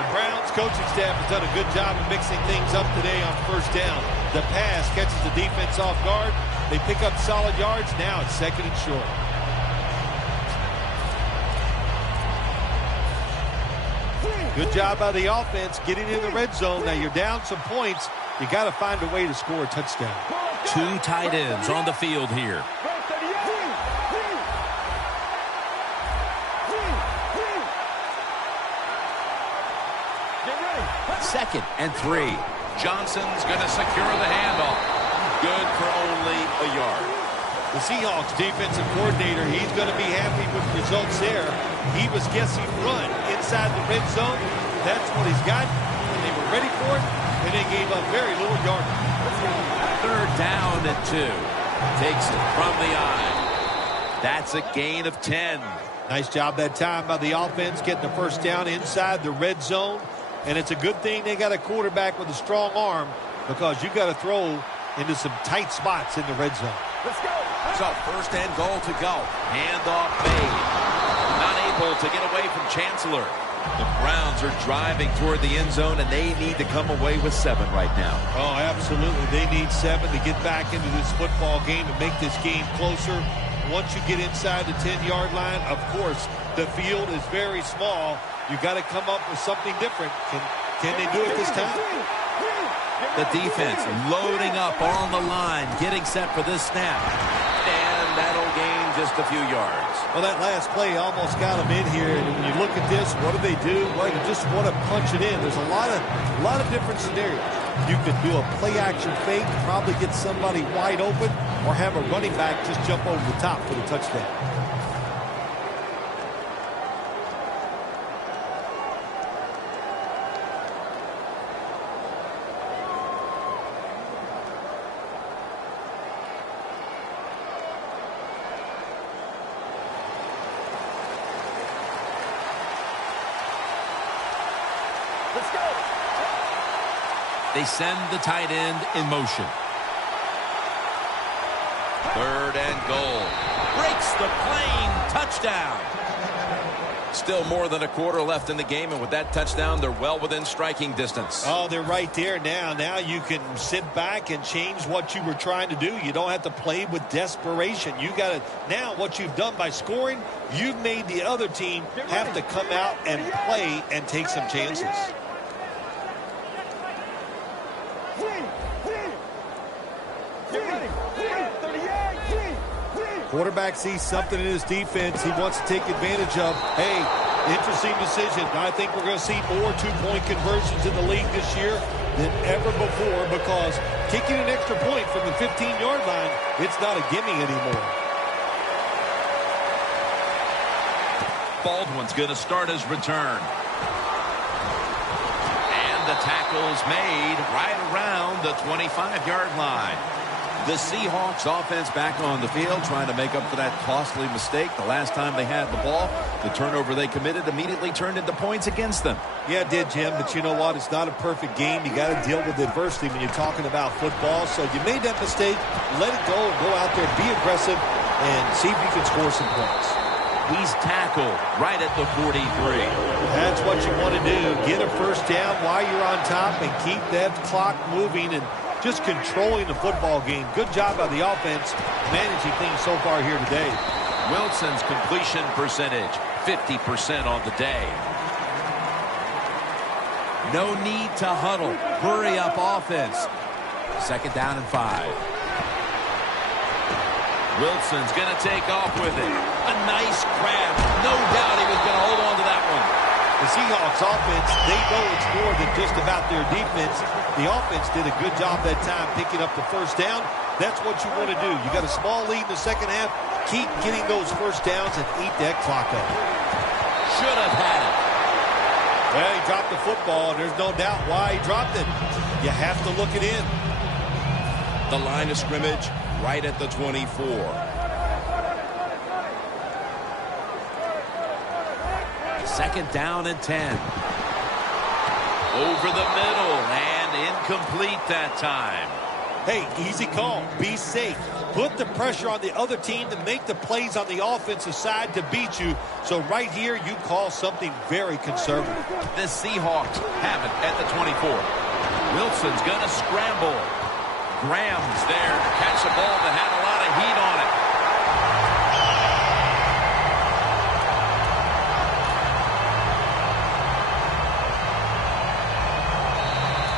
The Browns coaching staff has done a good job of mixing things up today on first down. The pass catches the defense off guard. They pick up solid yards. Now it's 2nd and short. Good job by the offense getting in the red zone. Now you're down some points. You got to find a way to score a touchdown. 2 tight ends on the field here. Second and 3. Johnson's going to secure the handoff. Good for only a yard. The Seahawks defensive coordinator, he's going to be happy with the results there. He was guessing run inside the red zone. That's what he's got. And they were ready for it, and they gave up very little yardage. 3rd down and 2. Takes it from the eye. That's a gain of 10. Nice job that time by the offense getting the first down inside the red zone. And it's a good thing they got a quarterback with a strong arm, because you got to throw into some tight spots in the red zone. Let's go. So 1st and goal to go. Handoff made. Not able to get away from Chancellor. The Browns are driving toward the end zone, and they need to come away with 7 right now. Oh, absolutely. They need 7 to get back into this football game and make this game closer. Once you get inside the 10-yard line, of course, the field is very small. You got to come up with something different. Can they do it this time? The defense loading up on the line, getting set for this snap. And that'll gain just a few yards. Well, that last play almost got them in here. And when you look at this, what do? Well, you just want to punch it in. There's a lot of different scenarios. You could do a play-action fake, probably get somebody wide open, or have a running back just jump over the top for the touchdown. Let's go. They send the tight end in motion. 3rd and goal. Breaks the plane. Touchdown. Still more than a quarter left in the game, and with that touchdown, they're well within striking distance. Oh, they're right there now. Now you can sit back and change what you were trying to do. You don't have to play with desperation. You got to now what you've done by scoring, you've made the other team have to come out and play and take some chances. Quarterback sees something in his defense he wants to take advantage of. Hey, interesting decision. I think we're going to see more two-point conversions in the league this year than ever before, because kicking an extra point from the 15-yard line, it's not a gimme anymore. Baldwin's going to start his return. And the tackle's made right around the 25-yard line. The Seahawks offense back on the field, trying to make up for that costly mistake the last time they had the ball. The turnover they committed immediately turned into points against them. Yeah, it did, Jim, but you know what? It's not a perfect game. You got to deal with adversity when you're talking about football. So you made that mistake, let it go, and go out there, be aggressive, and see if you can score some points. He's tackled right at the 43. That's what you want to do. Get a first down while you're on top and keep that clock moving and just controlling the football game. Good job by the offense managing things so far here today. Wilson's completion percentage, 50% on the day. No need to huddle. Hurry up offense. 2nd down and 5. Wilson's going to take off with it. A nice grab. No doubt he was going to hold on to that one. The Seahawks offense, they know it's more than just about their defense. The offense did a good job that time picking up the first down. That's what you want to do. You got a small lead in the second half. Keep getting those first downs and eat that clock up. Should have had it. Well, he dropped the football, and there's no doubt why he dropped it. You have to look it in. The line of scrimmage right at the 24. Second down and 10. Over the middle and incomplete that time. Hey, easy call. Be safe. Put the pressure on the other team to make the plays on the offensive side to beat you. So right here, you call something very conservative. The Seahawks have it at the 24. Wilson's going to scramble. Graham's there to catch a ball that had a lot of heat on it.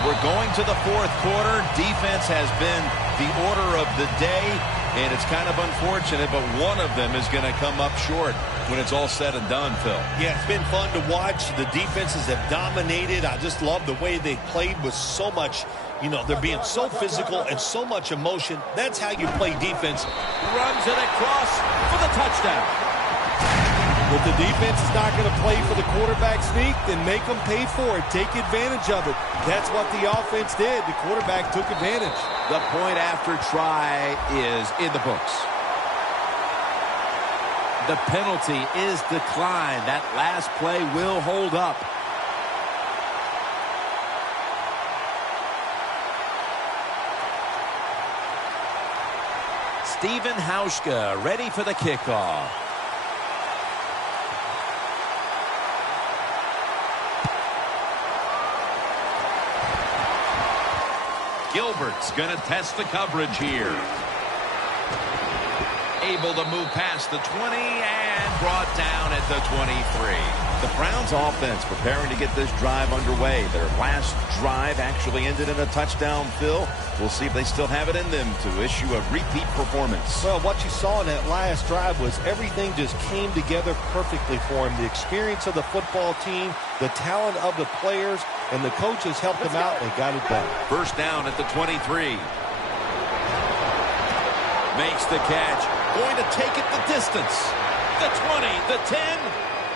We're going to the 4th quarter. Defense has been the order of the day, and it's kind of unfortunate, but one of them is going to come up short when it's all said and done, Phil. Yeah, it's been fun to watch. The defenses have dominated. I just love the way they played with so much, they're being so physical and so much emotion. That's how you play defense. Runs it across for the touchdown. If the defense is not going to play for the quarterback sneak, then make them pay for it. Take advantage of it. That's what the offense did. The quarterback took advantage. The point after try is in the books. The penalty is declined. That last play will hold up. Steven Hauschka ready for the kickoff. Gilbert's going to test the coverage here. Able to move past the 20 and brought down at the 23. The Browns offense preparing to get this drive underway. Their last drive actually ended in a touchdown, Phil. We'll see if they still have it in them to issue a repeat performance. Well, what you saw in that last drive was everything just came together perfectly for him. The experience of the football team, the talent of the players, and the coaches helped them out. They got it done. First down at the 23. Makes the catch. Going to take it the distance. The 20, the 10,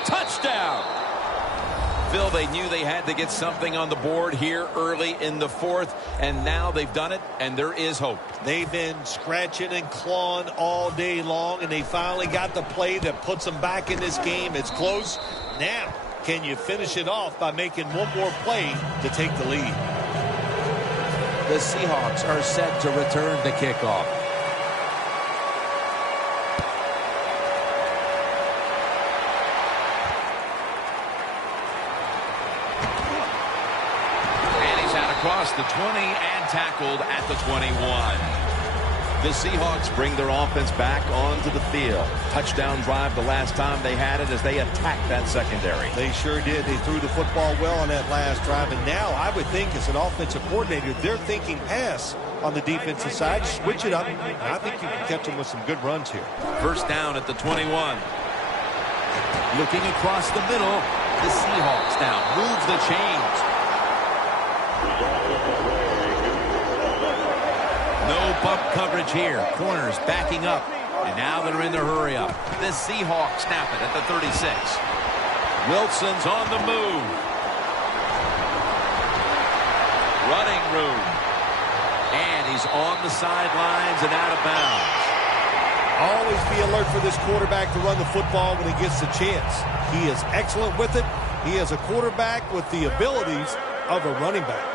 touchdown. Phil, they knew they had to get something on the board here early in the 4th, and now they've done it, and there is hope. They've been scratching and clawing all day long, and they finally got the play that puts them back in this game. It's close. Now, can you finish it off by making one more play to take the lead? The Seahawks are set to return the kickoff. Across the 20 and tackled at the 21. The Seahawks bring their offense back onto the field. Touchdown drive the last time they had it as they attacked that secondary. They sure did. They threw the football well on that last drive. And now I would think as an offensive coordinator, they're thinking pass on the defensive side. Switch it up. And I think you can catch them with some good runs here. First down at the 21. Looking across the middle. The Seahawks now move the chains. No bump coverage here. Corners backing up. And now they're in their hurry up. The Seahawks snap it at the 36. Wilson's on the move. Running room. And he's on the sidelines and out of bounds. Always be alert for this quarterback to run the football when he gets the chance. He is excellent with it. He is a quarterback with the abilities of a running back.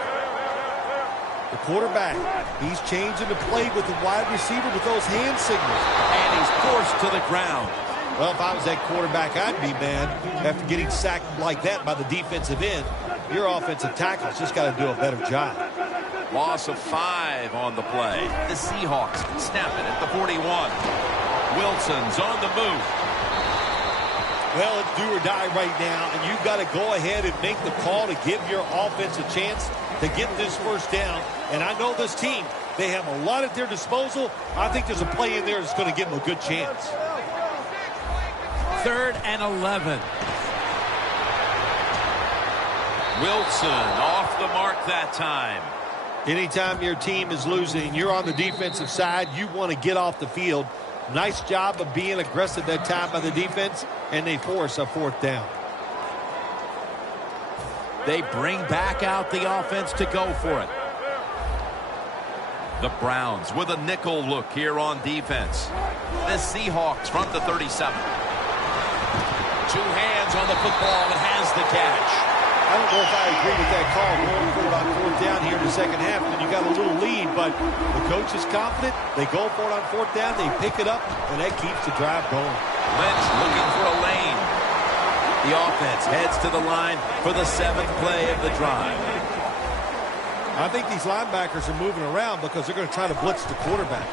The quarterback, he's changing the play with the wide receiver with those hand signals. And he's forced to the ground. Well, if I was that quarterback, I'd be mad after getting sacked like that by the defensive end. Your offensive tackle's just got to do a better job. Loss of 5 on the play. The Seahawks snap it at the 41. Wilson's on the move. Well, it's do or die right now, and you've got to go ahead and make the call to give your offense a chance. to get this first down. And I know this team, they have a lot at their disposal. I think there's a play in there that's going to give them a good chance. 3rd and 11. Wilson off the mark that time. Anytime your team is losing, you're on the defensive side, you want to get off the field. Nice job of being aggressive that time by the defense, and they force a 4th down. They bring back out the offense to go for it. The Browns with a nickel look here on defense. The Seahawks from the 37. 2 hands on the football and has the catch. I don't know if I agree with that call going for it on 4th down here in the second half when you got a little lead, but the coach is confident. They go for it on 4th down. They pick it up, and that keeps the drive going. Lynch looking for a lane. The offense heads to the line for the 7th play of the drive. I think these linebackers are moving around because they're going to try to blitz the quarterback.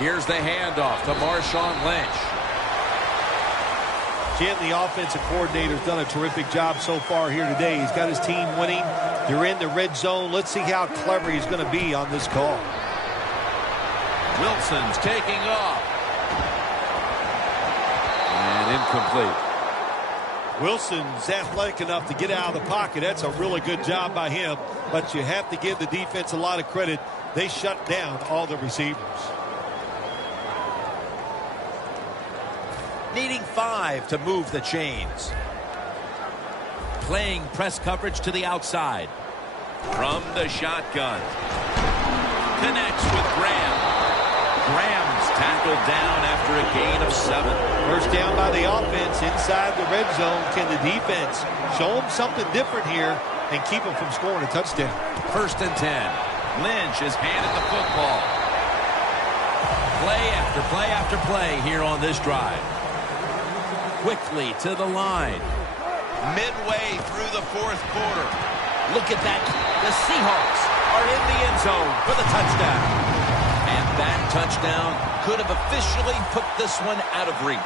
Here's the handoff to Marshawn Lynch. Jim, the offensive coordinator, has done a terrific job so far here today. He's got his team winning. They're in the red zone. Let's see how clever he's going to be on this call. Wilson's taking off. And incomplete. Wilson's athletic enough to get out of the pocket. That's a really good job by him. But you have to give the defense a lot of credit. They shut down all the receivers. Needing 5 to move the chains. Playing press coverage to the outside. From the shotgun. Connects with Graham. Graham's tackled down after a gain of 7. First down by the offense inside the red zone. Can the defense show them something different here and keep them from scoring a touchdown? 1st and 10. Lynch is handed the football. Play after play after play here on this drive. Quickly to the line. Midway through the 4th quarter. Look at that. The Seahawks are in the end zone for the touchdown. And that touchdown could have officially put this one out of reach.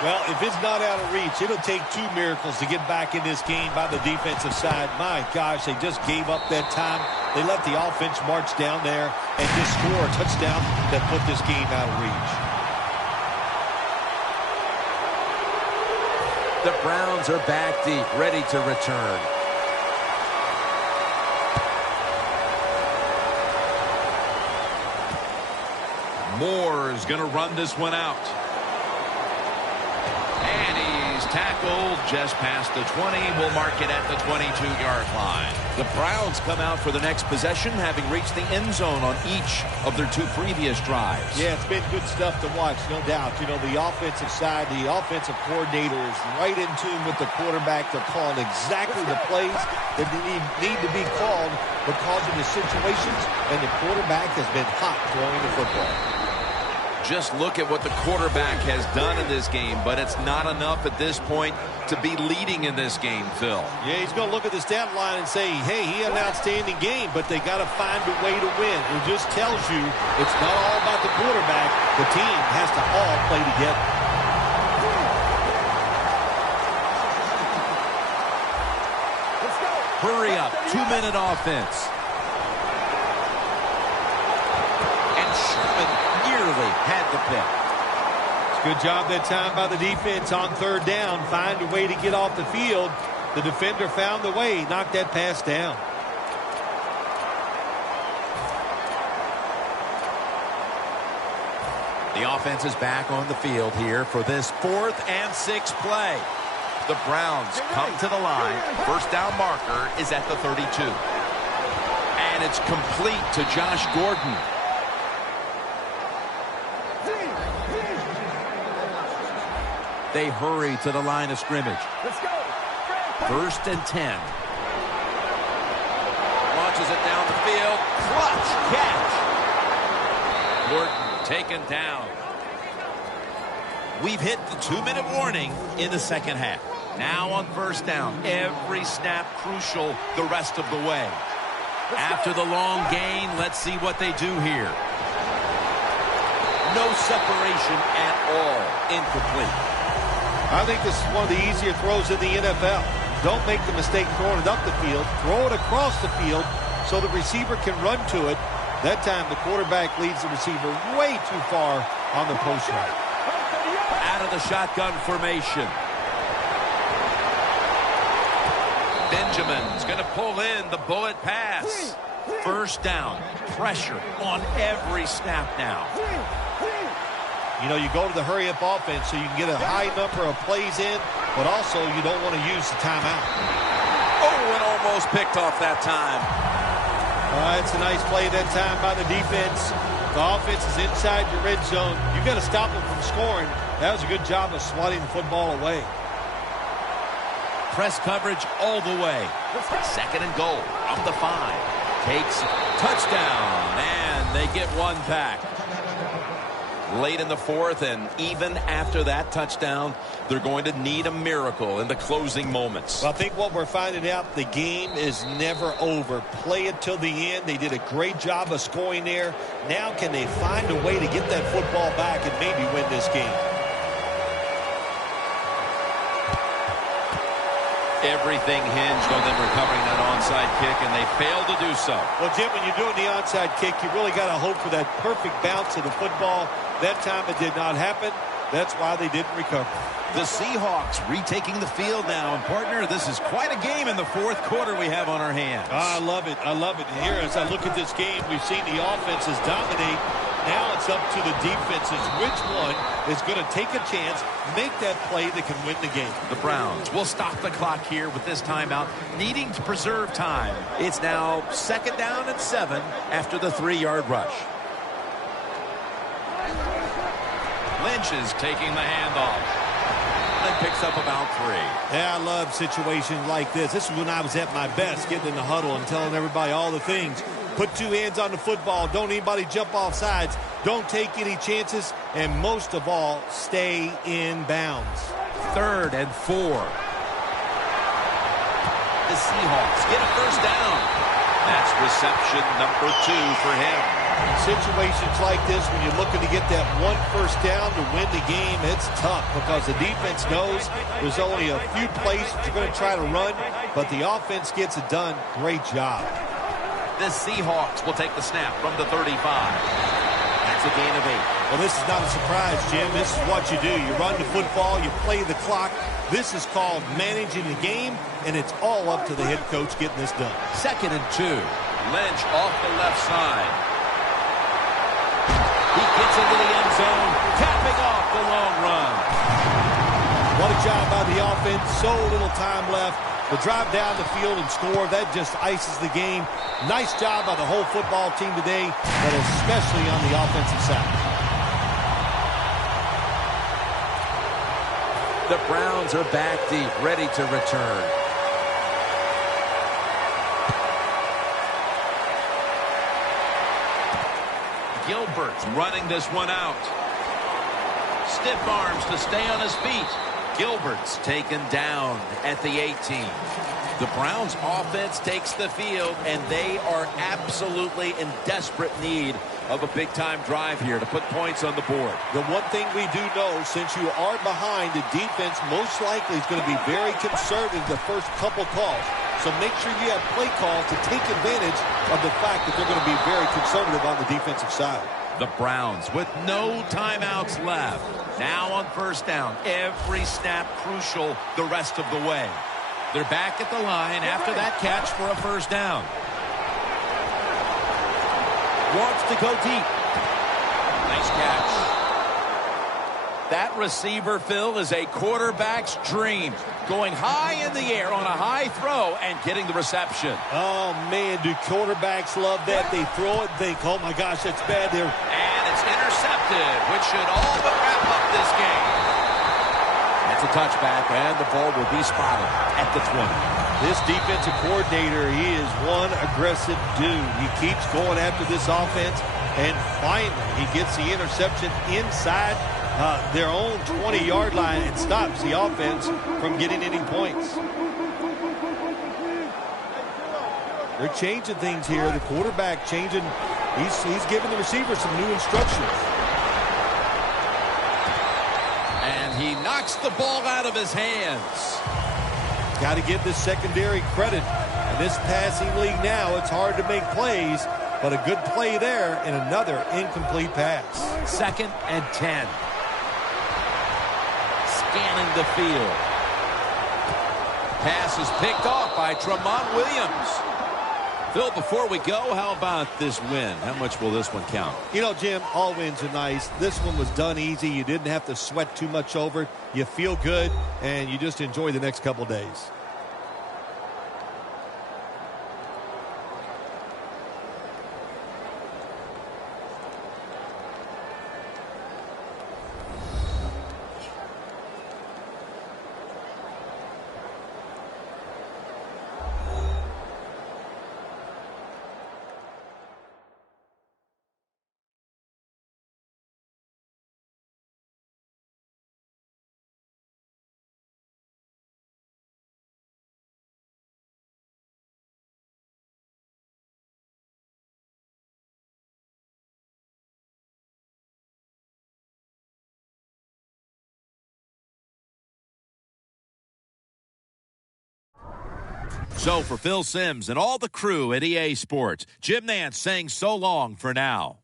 Well, if it's not out of reach, it'll take 2 miracles to get back in this game by the defensive side. My gosh, they just gave up that time. They let the offense march down there and just score a touchdown that put this game out of reach. The Browns are back deep, ready to return. Moore is going to run this one out. And he's tackled just past the 20. We'll mark it at the 22-yard line. The Browns come out for the next possession, having reached the end zone on each of their 2 previous drives. Yeah, it's been good stuff to watch, no doubt. You know, the offensive side, the offensive coordinator is right in tune with the quarterback. They're calling exactly the plays that need to be called because of the situations, and the quarterback has been hot throwing the football. Just look at what the quarterback has done in this game, but it's not enough at this point to be leading in this game, Phil. Yeah, he's going to look at the stat line and say, hey, he had an outstanding game, but they got to find a way to win. It just tells you it's not all about the quarterback. The team has to all play together. Let's go. Hurry up, 2-minute offense. And Sherman nearly had the pick. Good job that time by the defense on 3rd down. Find a way to get off the field. The defender found the way, knocked that pass down. The offense is back on the field here for this 4th and 6th play. The Browns come to the line. First down marker is at the 32. And it's complete to Josh Gordon. They hurry to the line of scrimmage. Let's go. 1st and 10. Launches it down the field. Clutch catch. Gordon taken down. We've hit the 2-minute warning in the second half. Now on 1st down. Every snap crucial the rest of the way. After the long gain, let's see what they do here. No separation at all. Incomplete. I think this is one of the easier throws in the NFL. Don't make the mistake throwing it up the field. Throw it across the field so the receiver can run to it. That time the quarterback leads the receiver way too far on the post route. Out of the shotgun formation. Benjamin's going to pull in the bullet pass. First down. Pressure on every snap now. You know, you go to the hurry-up offense so you can get a high number of plays in, but also you don't want to use the timeout. Oh, and almost picked off that time. It's a nice play that time by the defense. The offense is inside your red zone. You've got to stop them from scoring. That was a good job of swatting the football away. Press coverage all the way. Second and goal from the 5. Takes touchdown, and they get one back. Late in the 4th, and even after that touchdown, they're going to need a miracle in the closing moments. Well, I think what we're finding out, the game is never over. Play it till the end. They did a great job of scoring there. Now can they find a way to get that football back and maybe win this game? Everything hinged on them recovering that onside kick, and they failed to do so. Well, Jim, when you're doing the onside kick, you really got to hope for that perfect bounce of the football. That time it did not happen. That's why they didn't recover. The Seahawks retaking the field now. And, partner, this is quite a game in the 4th quarter we have on our hands. I love it. I love it. And here, as I look at this game, we've seen the offenses dominate. Now it's up to the defenses. Which one is going to take a chance, make that play that can win the game? The Browns will stop the clock here with this timeout, needing to preserve time. It's now 2nd down and 7 after the 3-yard rush. Lynch is taking the handoff and picks up about 3. Yeah, I love situations like this. This is when I was at my best, getting in the huddle and telling everybody all the things. Put 2 hands on the football. Don't anybody jump off sides. Don't take any chances. And most of all, stay in bounds. 3rd and 4. The Seahawks get a first down. That's reception number 2 for him. Situations like this, when you're looking to get that 1 first down to win the game, it's tough because the defense knows there's only a few plays that you're going to try to run, but the offense gets it done. Great job. The Seahawks will take the snap from the 35. That's a gain of 8. Well, this is not a surprise, Jim. This is what you do. You run the football, you play the clock. This is called managing the game, and it's all up to the head coach getting this done. 2nd and 2. Lynch off the left side. He gets into the end zone, capping off the long run. What a job by the offense. So little time left. To drive down the field and score, that just ices the game. Nice job by the whole football team today, but especially on the offensive side. The Browns are back deep, ready to return. Gilbert's running this one out. Stiff arms to stay on his feet. Gilbert's taken down at the 18. The Browns offense takes the field, and they are absolutely in desperate need of a big-time drive here to put points on the board. The one thing we do know, since you are behind, the defense most likely is going to be very conservative the first couple calls. So make sure you have play calls to take advantage of the fact that they're going to be very conservative on the defensive side. The Browns with no timeouts left. Now on first down. Every snap crucial the rest of the way. They're back at the line after that catch for a first down. Wants to go deep. Nice catch. That receiver, Phil, is a quarterback's dream. Going high in the air on a high throw and getting the reception. Oh, man, do quarterbacks love that? They throw it and think, oh, my gosh, that's bad there. And it's intercepted, which should all but wrap up this game. That's a touchback, and the ball will be spotted at the 20. This defensive coordinator, he is one aggressive dude. He keeps going after this offense, and finally he gets the interception inside their own 20-yard line and stops the offense from getting any points. They're changing things here. The quarterback changing. He's giving the receiver some new instructions. And he knocks the ball out of his hands. got to give this secondary credit. In this passing league now, it's hard to make plays, but a good play there and another incomplete pass. 2nd and 10. Scanning the field. Pass is picked off by Tramon Williams. Phil, before we go, how about this win? How much will this one count? You know, Jim, all wins are nice. This one was done easy. You didn't have to sweat too much over it. You feel good, and you just enjoy the next couple days. So for Phil Simms and all the crew at EA Sports, Jim Nantz saying so long for now.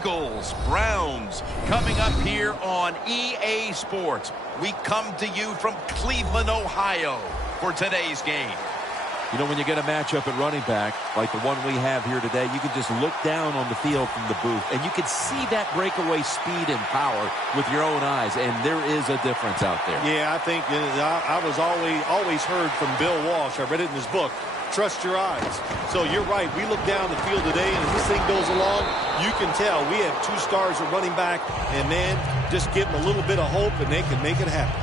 Eagles, Browns, coming up here on EA Sports. We come to you from Cleveland, Ohio for today's game. You know, when you get a matchup at running back, like the one we have here today, you can just look down on the field from the booth, and you can see that breakaway speed and power with your own eyes, and there is a difference out there. Yeah, I think I was always heard from Bill Walsh. I read it in his book, Trust Your Eyes. So you're right. We look down the field today, and as this thing goes along, you can tell we have 2 stars at running back, and, man, just give them a little bit of hope, and they can make it happen.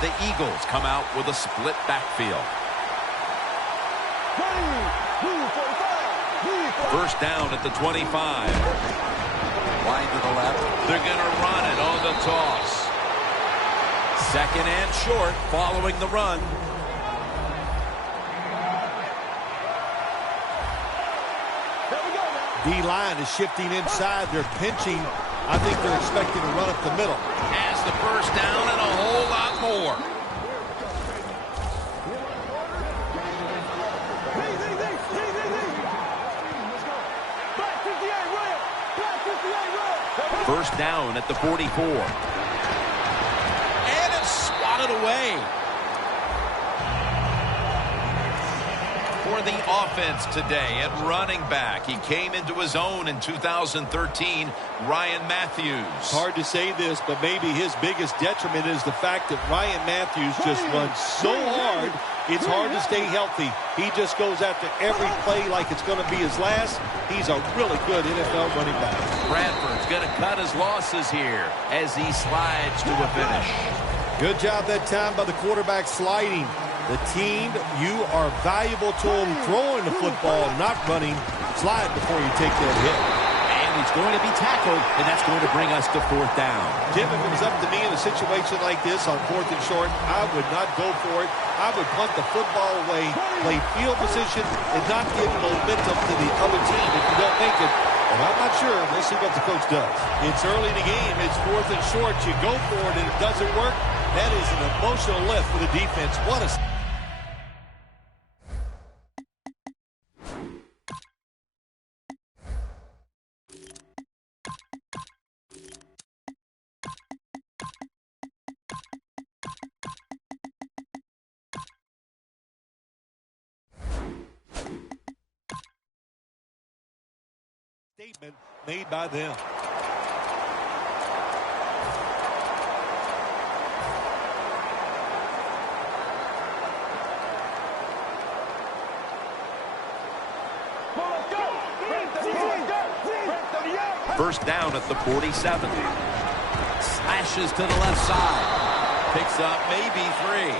The Eagles come out with a split backfield. First down at the 25. Line to the left. They're going to run it on the toss. Second and short following the run. D-line is shifting inside. They're pinching. I think they're expecting to run up the middle. Has the first down and a whole lot more. First down at the 44. And it's swatted away. For the offense today at running back, he came into his own in 2013, Ryan Matthews. It's hard to say this, but maybe his biggest detriment is the fact that Ryan Matthews just runs so hard, it's hard to stay healthy. He just goes after every play like it's going to be his last. He's a really good NFL running back. Bradford's going to cut his losses here as he slides to a finish. Good job that time by the quarterback sliding. The team, you are valuable to him throwing the football, not running. Slide before you take that hit. And he's going to be tackled, and that's going to bring us to 4th down. Jim, if it was up to me in a situation like this on 4th and short, I would not go for it. I would punt the football away, play field position, and not give momentum to the other team if you don't make it. And I'm not sure. We'll see what the coach does. It's early in the game. It's 4th and short. You go for it, and it doesn't work. That is an emotional lift for the defense. What a... statement made by them. First down at the 47. Slashes to the left side. Picks up maybe 3.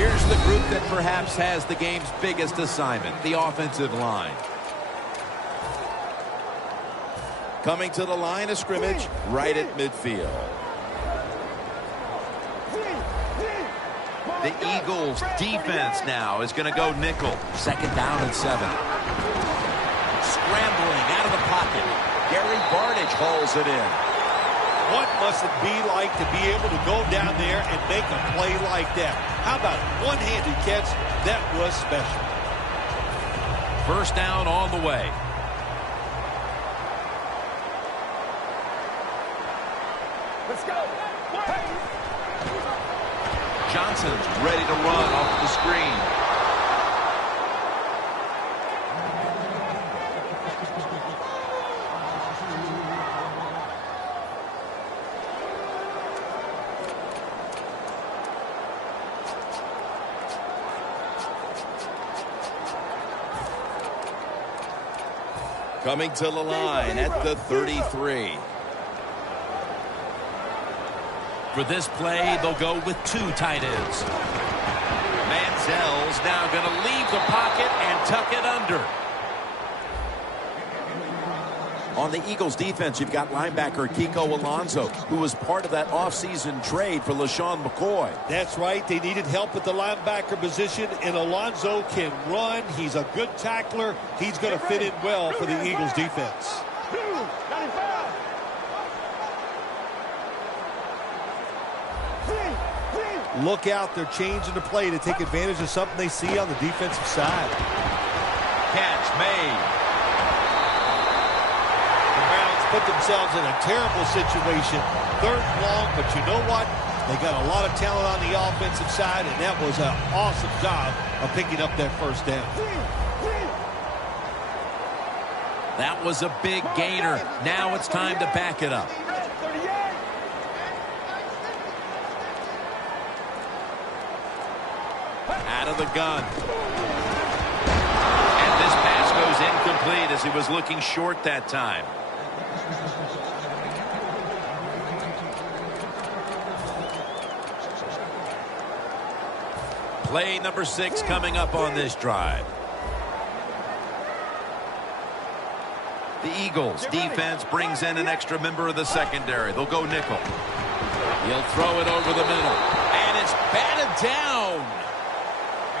Here's the group that perhaps has the game's biggest assignment, the offensive line. Coming to the line of scrimmage right at midfield. The Eagles defense now is going to go nickel. Second down and 7. Scrambling out of the pocket. Gary Barnidge hauls it in. What must it be like to be able to go down there and make a play like that? How about one-handed catch? That was special. First down on the way. Let's go. Johnson's ready to run off the screen. Coming to the line at the 33. For this play, they'll go with 2 tight ends. Manziel's now going to leave the pocket and tuck it under. On the Eagles defense, you've got linebacker Kiko Alonso, who was part of that offseason trade for LaShawn McCoy. That's right. They needed help at the linebacker position, and Alonso can run. He's a good tackler. He's going to fit in well for the Eagles defense. look out. They're changing the play to take advantage of something they see on the defensive side. Catch made. The Browns put themselves in a terrible situation. 3rd and long, but you know what? They got a lot of talent on the offensive side, and that was an awesome job of picking up that 1st down. That was a big gainer. Now it's time to back it up. Out of the gun. And this pass goes incomplete as he was looking short that time. Play number 6 coming up on this drive. The Eagles defense brings in an extra member of the secondary. They'll go nickel. He'll throw it over the middle. And it's batted down.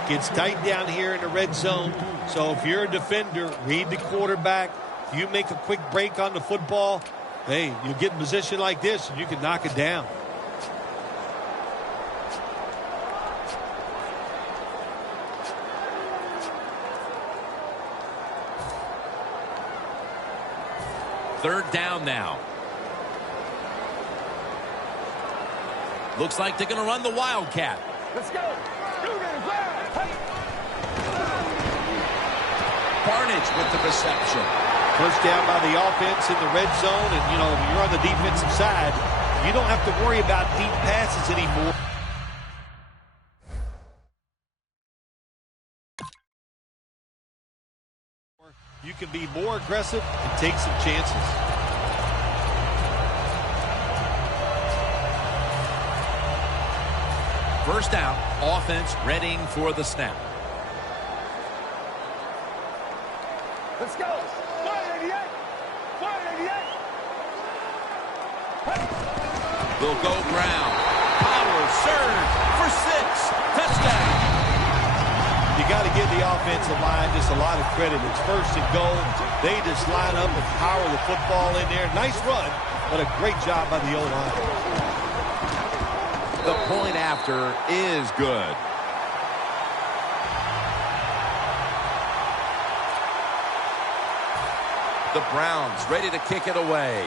Gets tight down here in the red zone. So if you're a defender, read the quarterback. If you make a quick break on the football, hey, you get in position like this and you can knock it down. Third down now. Looks like they're going to run the Wildcat. Let's go. Barnage with the reception. First down by the offense in the red zone. And, you know, when you're on the defensive side, you don't have to worry about deep passes anymore. You can be more aggressive and take some chances. First down, offense readying for the snap. Let's go. 488. 488. They'll go ground. Power surge for 6. Touchdown. You got to give the offensive line just a lot of credit. It's 1st and goal. They just line up and power the football in there. Nice run, but a great job by the O-line. The point after is good. The Browns ready to kick it away.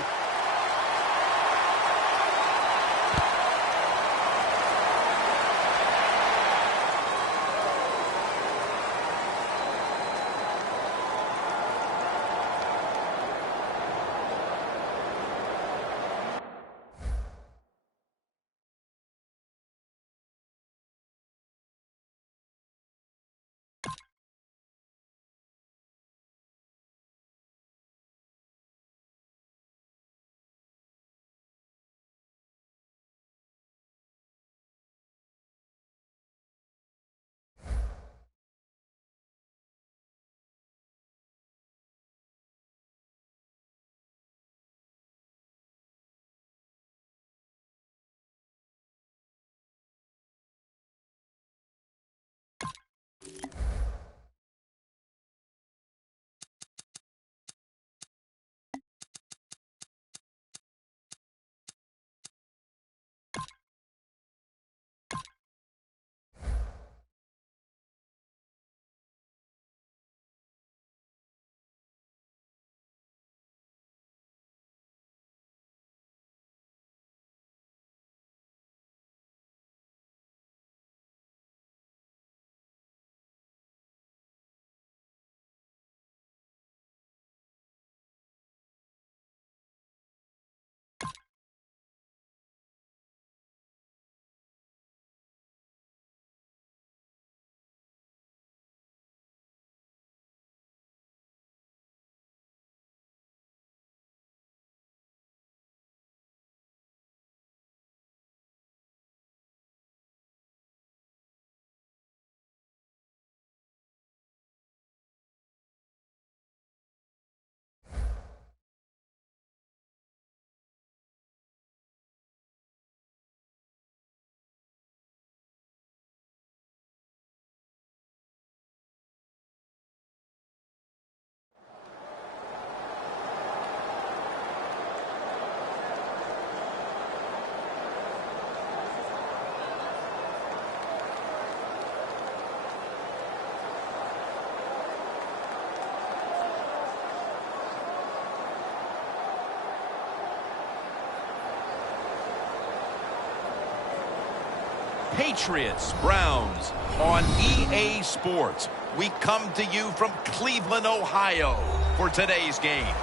Patriots, Browns on EA Sports. We come to you from Cleveland, Ohio for today's game.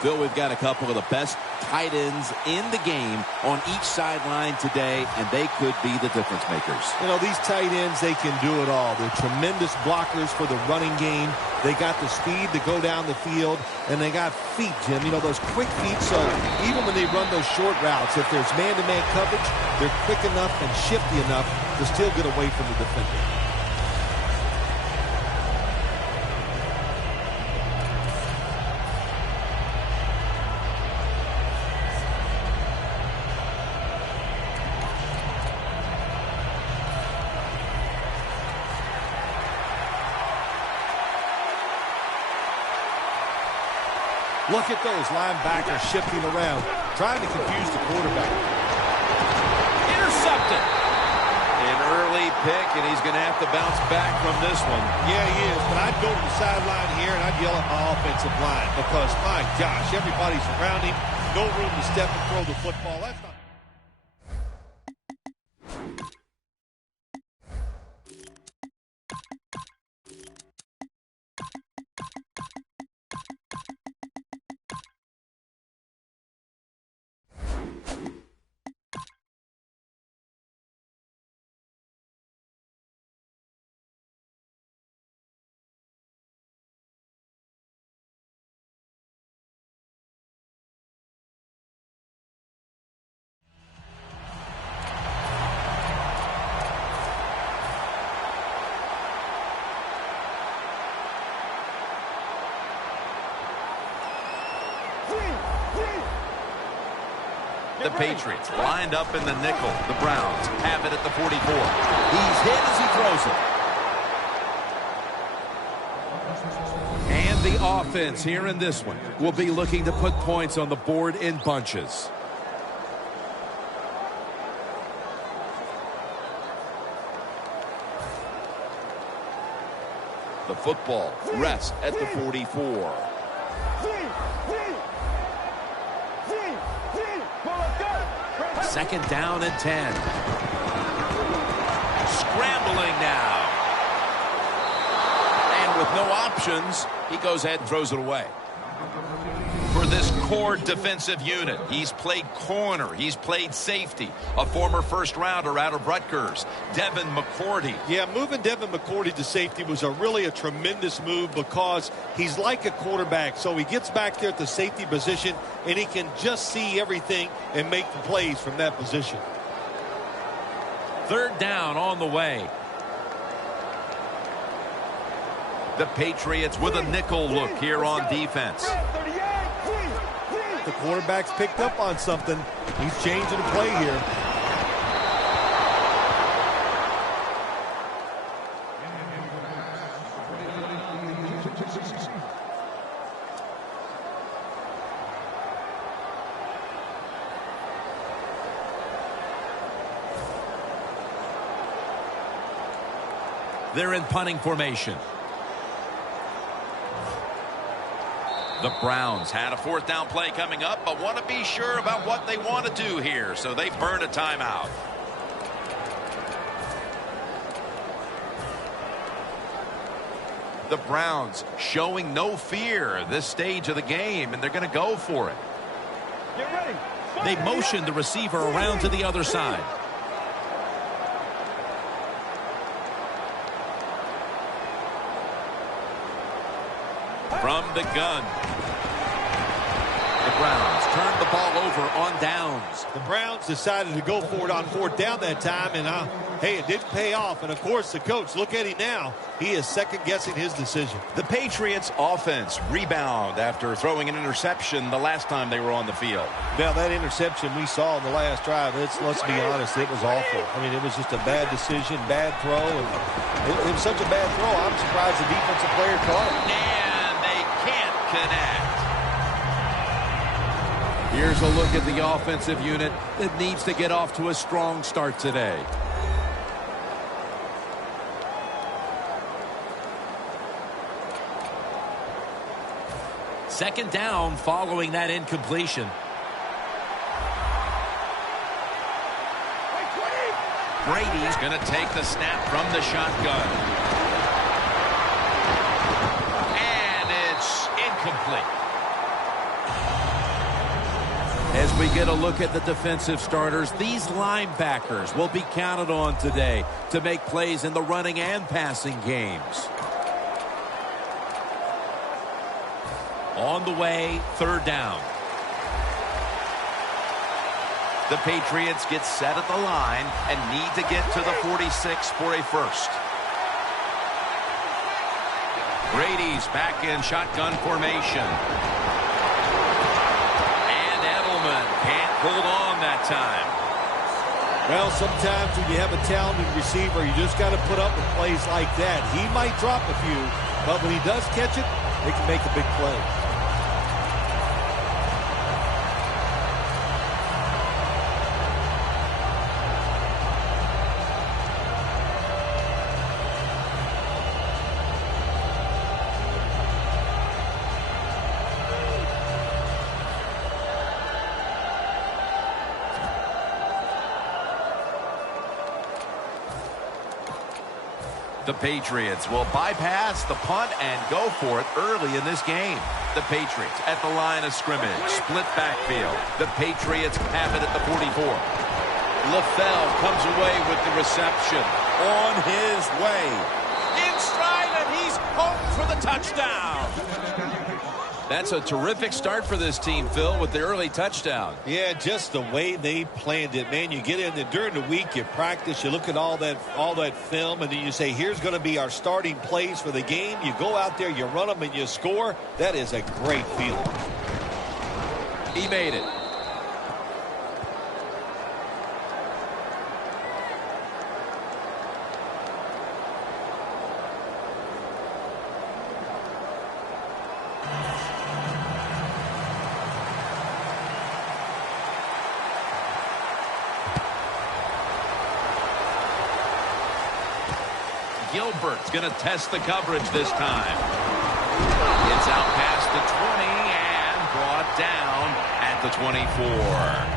Phil, we've got a couple of the best tight ends in the game on each sideline today, and they could be the difference makers. You know, these tight ends, they can do it all. They're tremendous blockers for the running game. They got the speed to go down the field, and they got feet, Jim. You know, those quick feet, so even when they run those short routes, if there's man-to-man coverage, they're quick enough and shifty enough to still get away from the defender. Look at those linebackers shifting around, trying to confuse the quarterback. Intercepted. An early pick, and he's going to have to bounce back from this one. Yeah, he is, but I'd go to the sideline here, and I'd yell at my offensive line because, my gosh, everybody's around him. No room to step and throw the football. That's not... The Patriots lined up in the nickel. The Browns have it at the 44. He's hit as he throws it. And the offense here in this one will be looking to put points on the board in bunches. The football rests at the 44. Second down and 10. Scrambling now. And with no options, he goes ahead and throws it away. For this core defensive unit, he's played corner, he's played safety, a former first-rounder out of Rutgers, Devin McCourty. Yeah, moving Devin McCourty to safety was really a tremendous move because he's like a quarterback. So he gets back there at the safety position, and he can just see everything and make the plays from that position. Third down on the way. The Patriots with a nickel look here on defense. The quarterback's picked up on something. He's changing the play here. They're in punting formation. The Browns had a fourth down play coming up, but want to be sure about what they want to do here, so they burn a timeout. The Browns showing no fear at this stage of the game, and they're going to go for it. Get ready. They motion the receiver around to the other side. From the gun. The Browns turned the ball over on downs. The Browns decided to go for it on fourth down that time, and hey, it didn't pay off. And, of course, the coach, look at him now. He is second-guessing his decision. The Patriots offense rebound after throwing an interception the last time they were on the field. Now, that interception we saw in the last drive, let's be honest, it was awful. I mean, it was just a bad decision, bad throw. And it was such a bad throw, I'm surprised the defensive player caught it. And they can't connect. Here's a look at the offensive unit that needs to get off to a strong start today. Second down following that incompletion. Brady's going to take the snap from the shotgun. And it's incomplete. As we get a look at the defensive starters, these linebackers will be counted on today to make plays in the running and passing games. On the way, third down. The Patriots get set at the line and need to get to the 46 for a first. Brady's back in shotgun formation. Can't hold on that time. Well, sometimes when you have a talented receiver, you just got to put up with plays like that. He might drop a few, but when he does catch it, they can make a big play. The Patriots will bypass the punt and go for it early in this game. The Patriots at the line of scrimmage. Split backfield. The Patriots have it at the 44. LaFell comes away with the reception. On his way. In stride, and he's home for the touchdown. That's a terrific start for this team, Phil, with the early touchdown. Yeah, just the way they planned it, man. You get in there during the week, you practice, you look at all that film, and then you say, here's going to be our starting plays for the game. You go out there, you run them, and you score. That is a great feeling. He made it. Gilbert's going to test the coverage this time. It's out past the 20 and brought down at the 24.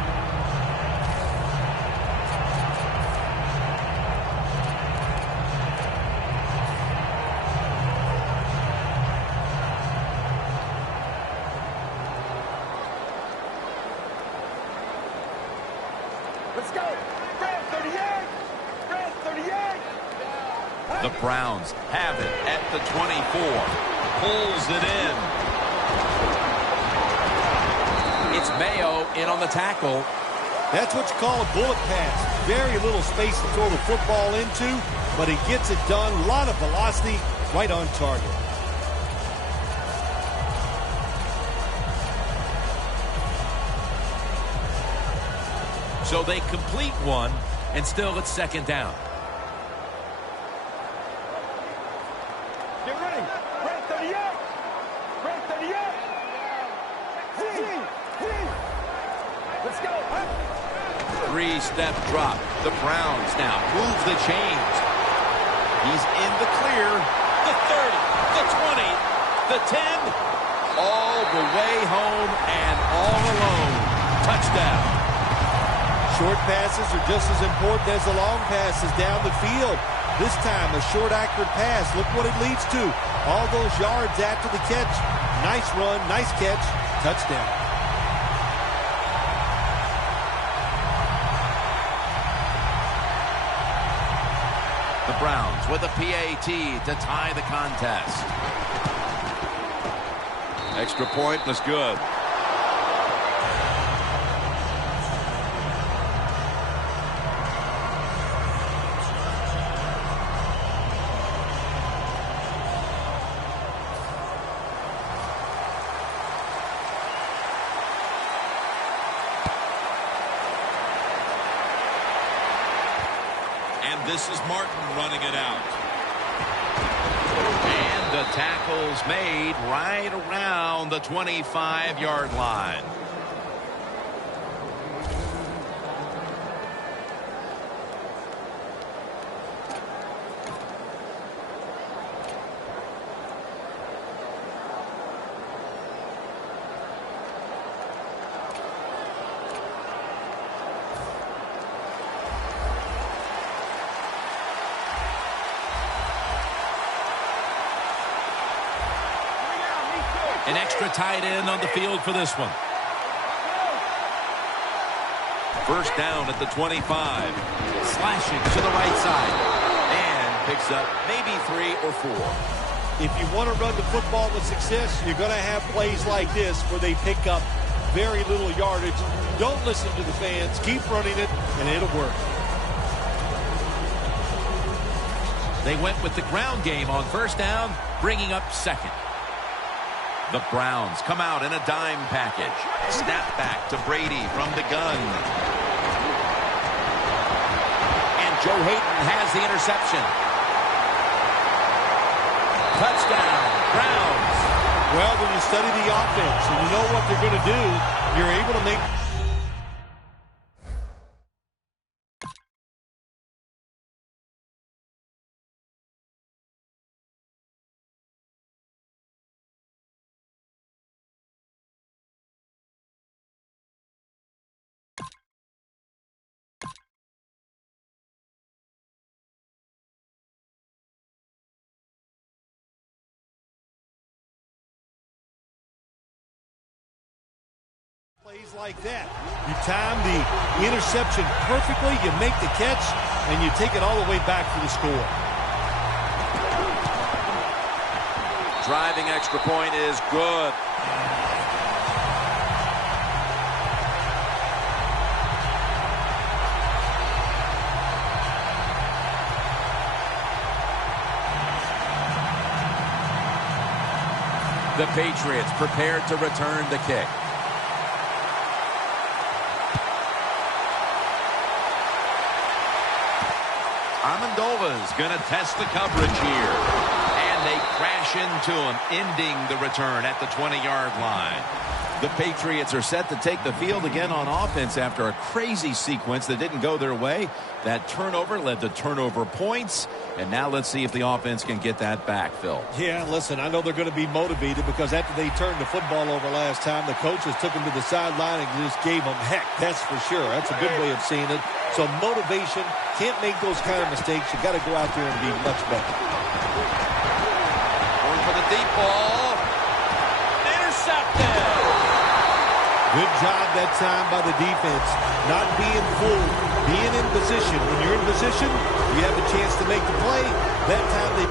Let's go. Red 38. Red 38. The Browns have it at the 24. Pulls it in. It's Mayo in on the tackle. That's what you call a bullet pass. Very little space to throw the football into, but he gets it done. A lot of velocity, right on target. So they complete one, and still it's second down. Get ready. Red 38. Red 38. Let's go. Three-step drop. The Browns now move the chains. He's in the clear. The 30, the 20, the 10. All the way home and all alone. Touchdown. Short passes are just as important as the long passes down the field. This time, a short, accurate pass. Look what it leads to. All those yards after the catch. Nice run, nice catch, touchdown. The Browns with a PAT to tie the contest. Extra point was good. This is Martin running it out. And the tackle's made right around the 25-yard line. An extra tight end on the field for this one. First down at the 25. Slashing to the right side. And picks up maybe 3 or 4. If you want to run the football with success, you're going to have plays like this where they pick up very little yardage. Don't listen to the fans. Keep running it, and it'll work. They went with the ground game on first down, bringing up second. The Browns come out in a dime package. Snap back to Brady from the gun. And Joe Hayden has the interception. Touchdown, Browns. Well, when you study the offense and you know what they're going to do, you're able to make... plays like that. You time the interception perfectly, you make the catch, and you take it all the way back for the score. Driving extra point is good. The Patriots prepared to return the kick. Amendola's going to test the coverage here. And they crash into him, ending the return at the 20-yard line. The Patriots are set to take the field again on offense after a crazy sequence that didn't go their way. That turnover led to turnover points. And now let's see if the offense can get that back, Phil. Yeah, listen, I know they're going to be motivated because after they turned the football over last time, the coaches took them to the sideline and just gave them heck. That's for sure. That's a good way of seeing it. So motivation, can't make those kind of mistakes. You got to go out there and be much better. Going for the deep ball. Intercepted. Good job that time by the defense. Not being fooled, being in position. When you're in position, you have a chance to make the play. That time they...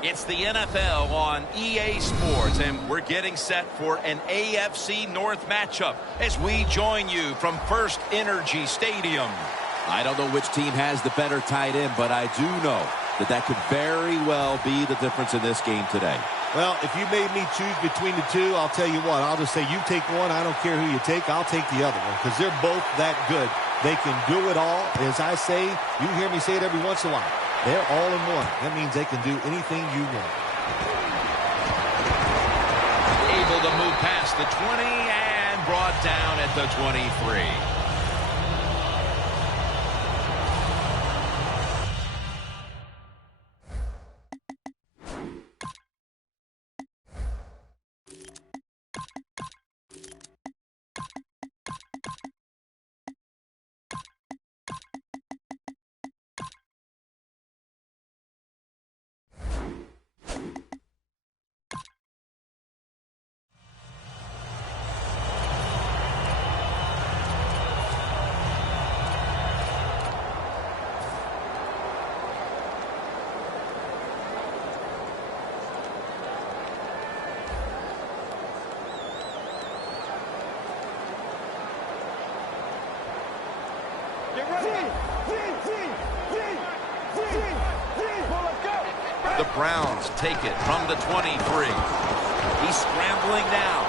It's the NFL on EA Sports, and we're getting set for an AFC North matchup as we join you from First Energy Stadium. I don't know which team has the better tight end, but I do know that could very well be the difference in this game today. Well, if you made me choose between the two, I'll tell you what. I'll just say you take one. I don't care who you take. I'll take the other one because they're both that good. They can do it all. As I say, you hear me say it every once in a while. They're all in one. That means they can do anything you want. Able to move past the 20 and brought down at the 23. The Browns take it from the 23. He's scrambling now.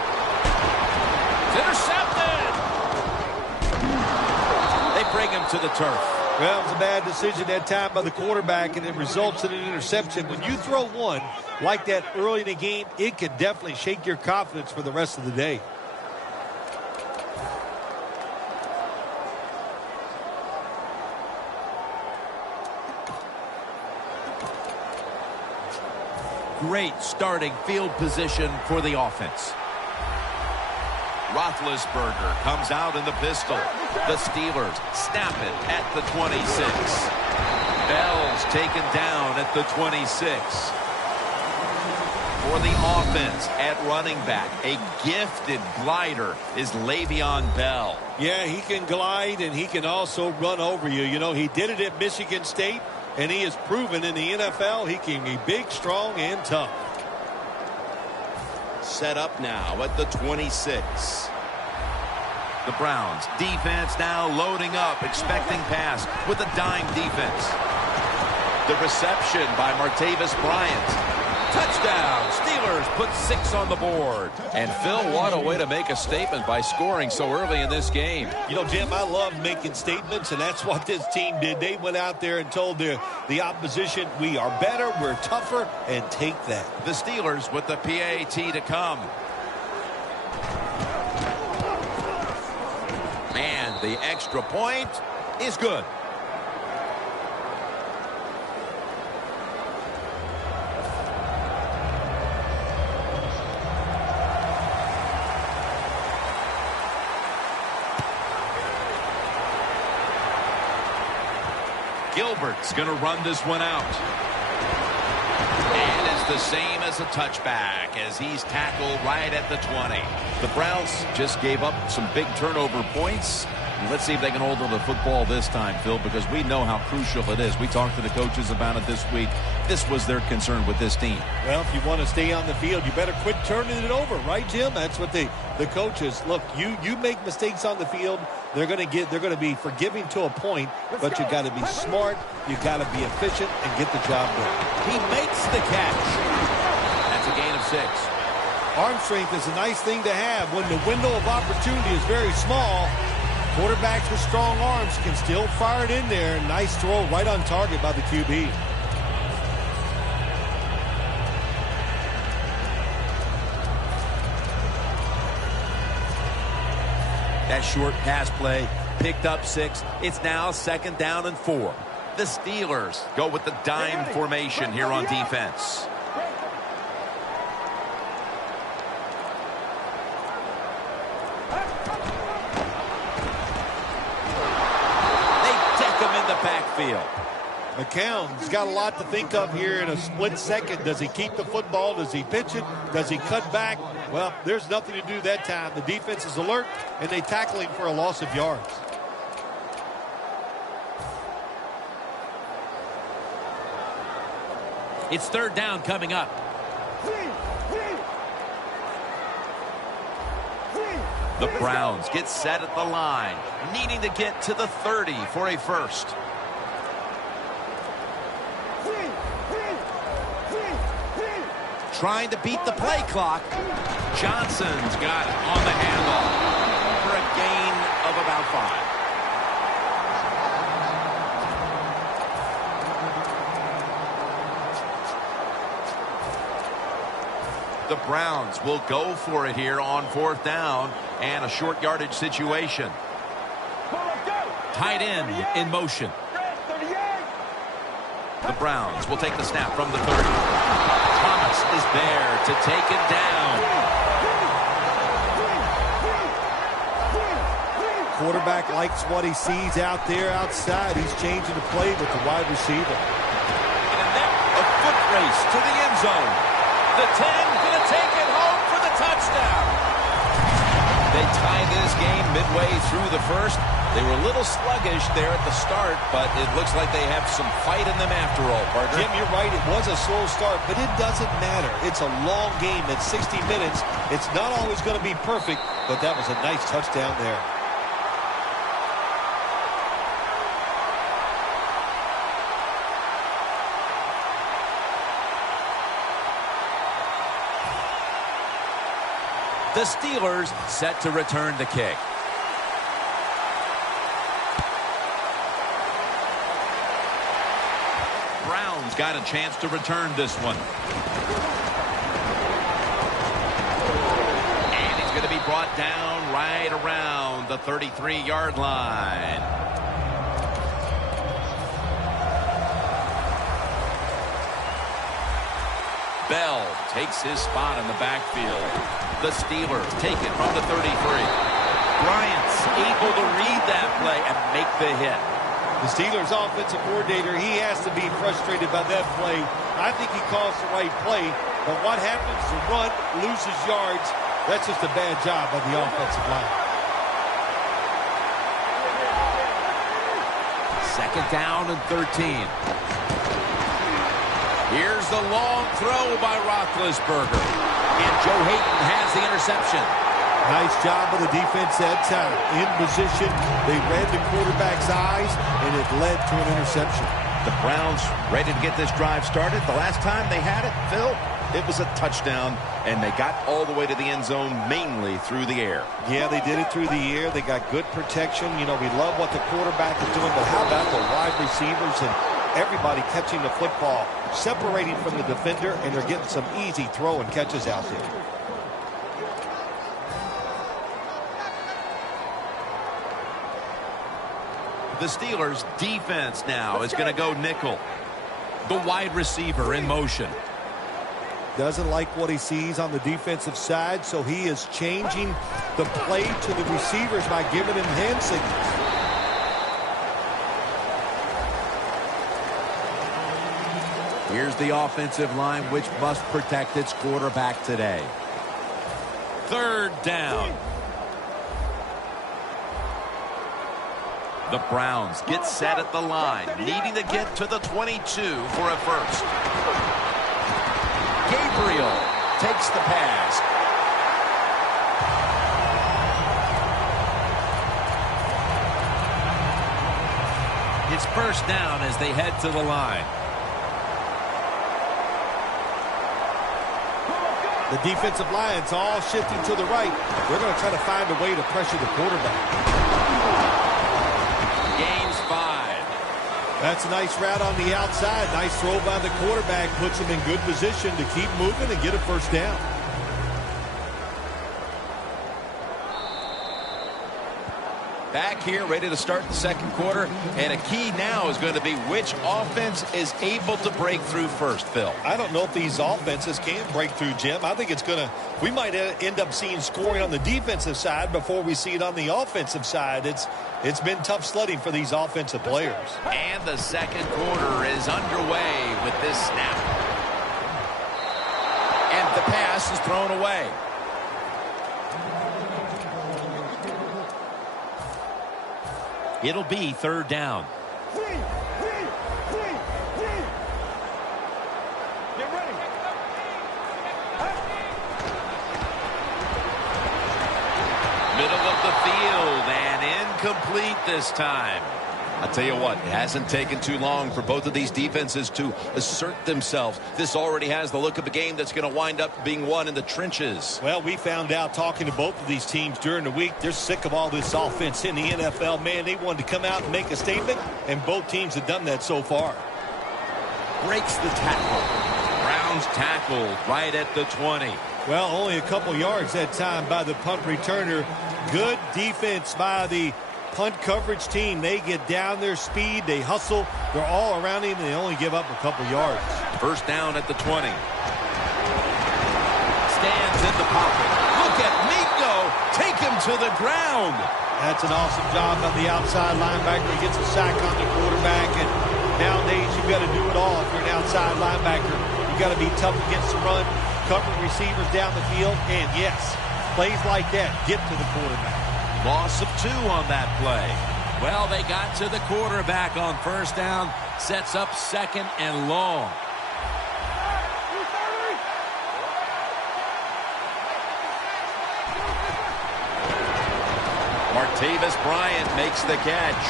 It's intercepted. They bring him to the turf. Well, it was a bad decision that time by the quarterback, and it results in an interception. When you throw one like that early in the game, it can definitely shake your confidence for the rest of the day. Great starting field position for the offense. Roethlisberger comes out in the pistol. The Steelers snap it at the 26. Bell's taken down at the 26. For the offense at running back, a gifted glider is Le'Veon Bell. Yeah, he can glide and he can also run over you. You know, he did it at Michigan State. And he has proven in the NFL he can be big, strong, and tough. Set up now at the 26. The Browns defense now loading up, expecting pass with a dime defense. The reception by Martavis Bryant. Touchdown. Steelers put 6 on the board. And Phil, what a way to make a statement by scoring so early in this game. You know, Jim, I love making statements, and that's what this team did. They went out there and told the opposition, we are better, we're tougher, and take that. The Steelers with the PAT to come. And the extra point is good. Gilbert's going to run this one out. And it's the same as a touchback as he's tackled right at the 20. The Browns just gave up some big turnover points. Let's see if they can hold on to the football this time, Phil, because we know how crucial it is. We talked to the coaches about it this week. This was their concern with this team. Well, if you want to stay on the field, you better quit turning it over, right, Jim? That's what the coaches, look, you make mistakes on the field, they're going to be forgiving to a point, but you got to be smart, you got to be efficient and get the job done. He makes the catch. That's a gain of 6. Arm strength is a nice thing to have when the window of opportunity is very small. Quarterbacks with strong arms can still fire it in there. Nice throw right on target by the QB. That short pass play picked up 6. It's now 2nd down and 4. The Steelers go with the dime formation here on defense. Backfield. McCown's got a lot to think of here in a split second. Does he keep the football? Does he pitch it? Does he cut back? Well, there's nothing to do that time. The defense is alert, and they tackle him for a loss of yards. It's third down coming up. The Browns get set at the line, needing to get to the 30 for a first. Trying to beat the play clock. Johnson's got it on the handoff for a gain of about 5. The Browns will go for it here on fourth down and a short yardage situation. Tight end in motion. The Browns will take the snap from the 30. Thomas is there to take it down. Quarterback likes what he sees out there outside. He's changing the play with the wide receiver. A foot race to the end zone. The 10 going to take it home for the touchdown. They tie this game midway through the first. They were a little sluggish there at the start, but it looks like they have some fight in them after all, partner. Jim, you're right. It was a slow start, but it doesn't matter. It's a long game. It's 60 minutes. It's not always going to be perfect, but that was a nice touchdown there. The Steelers set to return the kick. Browns got a chance to return this one. And he's going to be brought down right around the 33-yard line. Bell takes his spot in the backfield. The Steelers take it from the 33. Bryant's able to read that play and make the hit. The Steelers offensive coordinator, he has to be frustrated by that play. I think he calls the right play, but what happens? The run loses yards. That's just a bad job by the offensive line. Second down and 13. Here's the long throw by Roethlisberger. And Joe Hayden has the interception. Nice job of the defense that time. In position, they read the quarterback's eyes, and it led to an interception. The Browns ready to get this drive started. The last time they had it, Phil, it was a touchdown, and they got all the way to the end zone mainly through the air. Yeah, they did it through the air. They got good protection. You know, we love what the quarterback is doing, but how about the wide receivers and everybody catching the football, separating from the defender, and they're getting some easy throw and catches out there. The Steelers' defense now is going to go nickel. The wide receiver in motion. Doesn't like what he sees on the defensive side, so he is changing the play to the receivers by giving him hand signals. Here's the offensive line, which must protect its quarterback today. Third down. The Browns get set at the line, needing to get to the 22 for a first. Gabriel takes the pass. It's first down as they head to the line. The defensive line's all shifting to the right. They're going to try to find a way to pressure the quarterback. Gains 5. That's a nice route on the outside. Nice throw by the quarterback. Puts him in good position to keep moving and get a first down. Back here, ready to start the second quarter. And a key now is going to be which offense is able to break through first, Phil. I don't know if these offenses can break through, Jim. I think it's going to, we might end up seeing scoring on the defensive side before we see it on the offensive side. It's been tough sledding for these offensive players. And the second quarter is underway with this snap. And the pass is thrown away. It'll be third down. this time. I'll tell you what, it hasn't taken too long for both of these defenses to assert themselves. This already has the look of a game that's going to wind up being won in the trenches. Well, we found out talking to both of these teams during the week, they're sick of all this offense in the NFL. Man, they wanted to come out and make a statement, and both teams have done that so far. Breaks the tackle. Browns tackled right at the 20. Well, only a couple yards that time by the punt returner. Good defense by the punt coverage team. They get down their speed. They hustle. They're all around him, and they only give up a couple yards. First down at the 20. Stands in the pocket. Look at Meek go. Take him to the ground. That's an awesome job by the outside linebacker. He gets a sack on the quarterback, and nowadays you've got to do it all if you're an outside linebacker. You've got to be tough against the run, cover receivers down the field, and yes, plays like that get to the quarterback. Loss of 2 on that play. Well, they got to the quarterback on first down. Sets up second and long. Martavis Bryant makes the catch.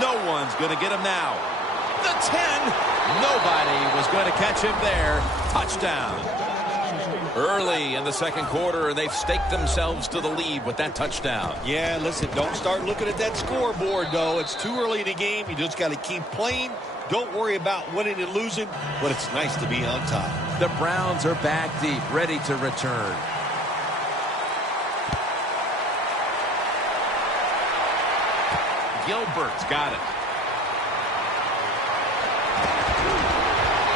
No one's going to get him now. The 10. Nobody was going to catch him there. Touchdown. Early in the second quarter, and they've staked themselves to the lead with that touchdown. Yeah, listen, don't start looking at that scoreboard, though. It's too early in the game. You just got to keep playing. Don't worry about winning and losing, but it's nice to be on top. The Browns are back deep, ready to return. Gilbert's got it.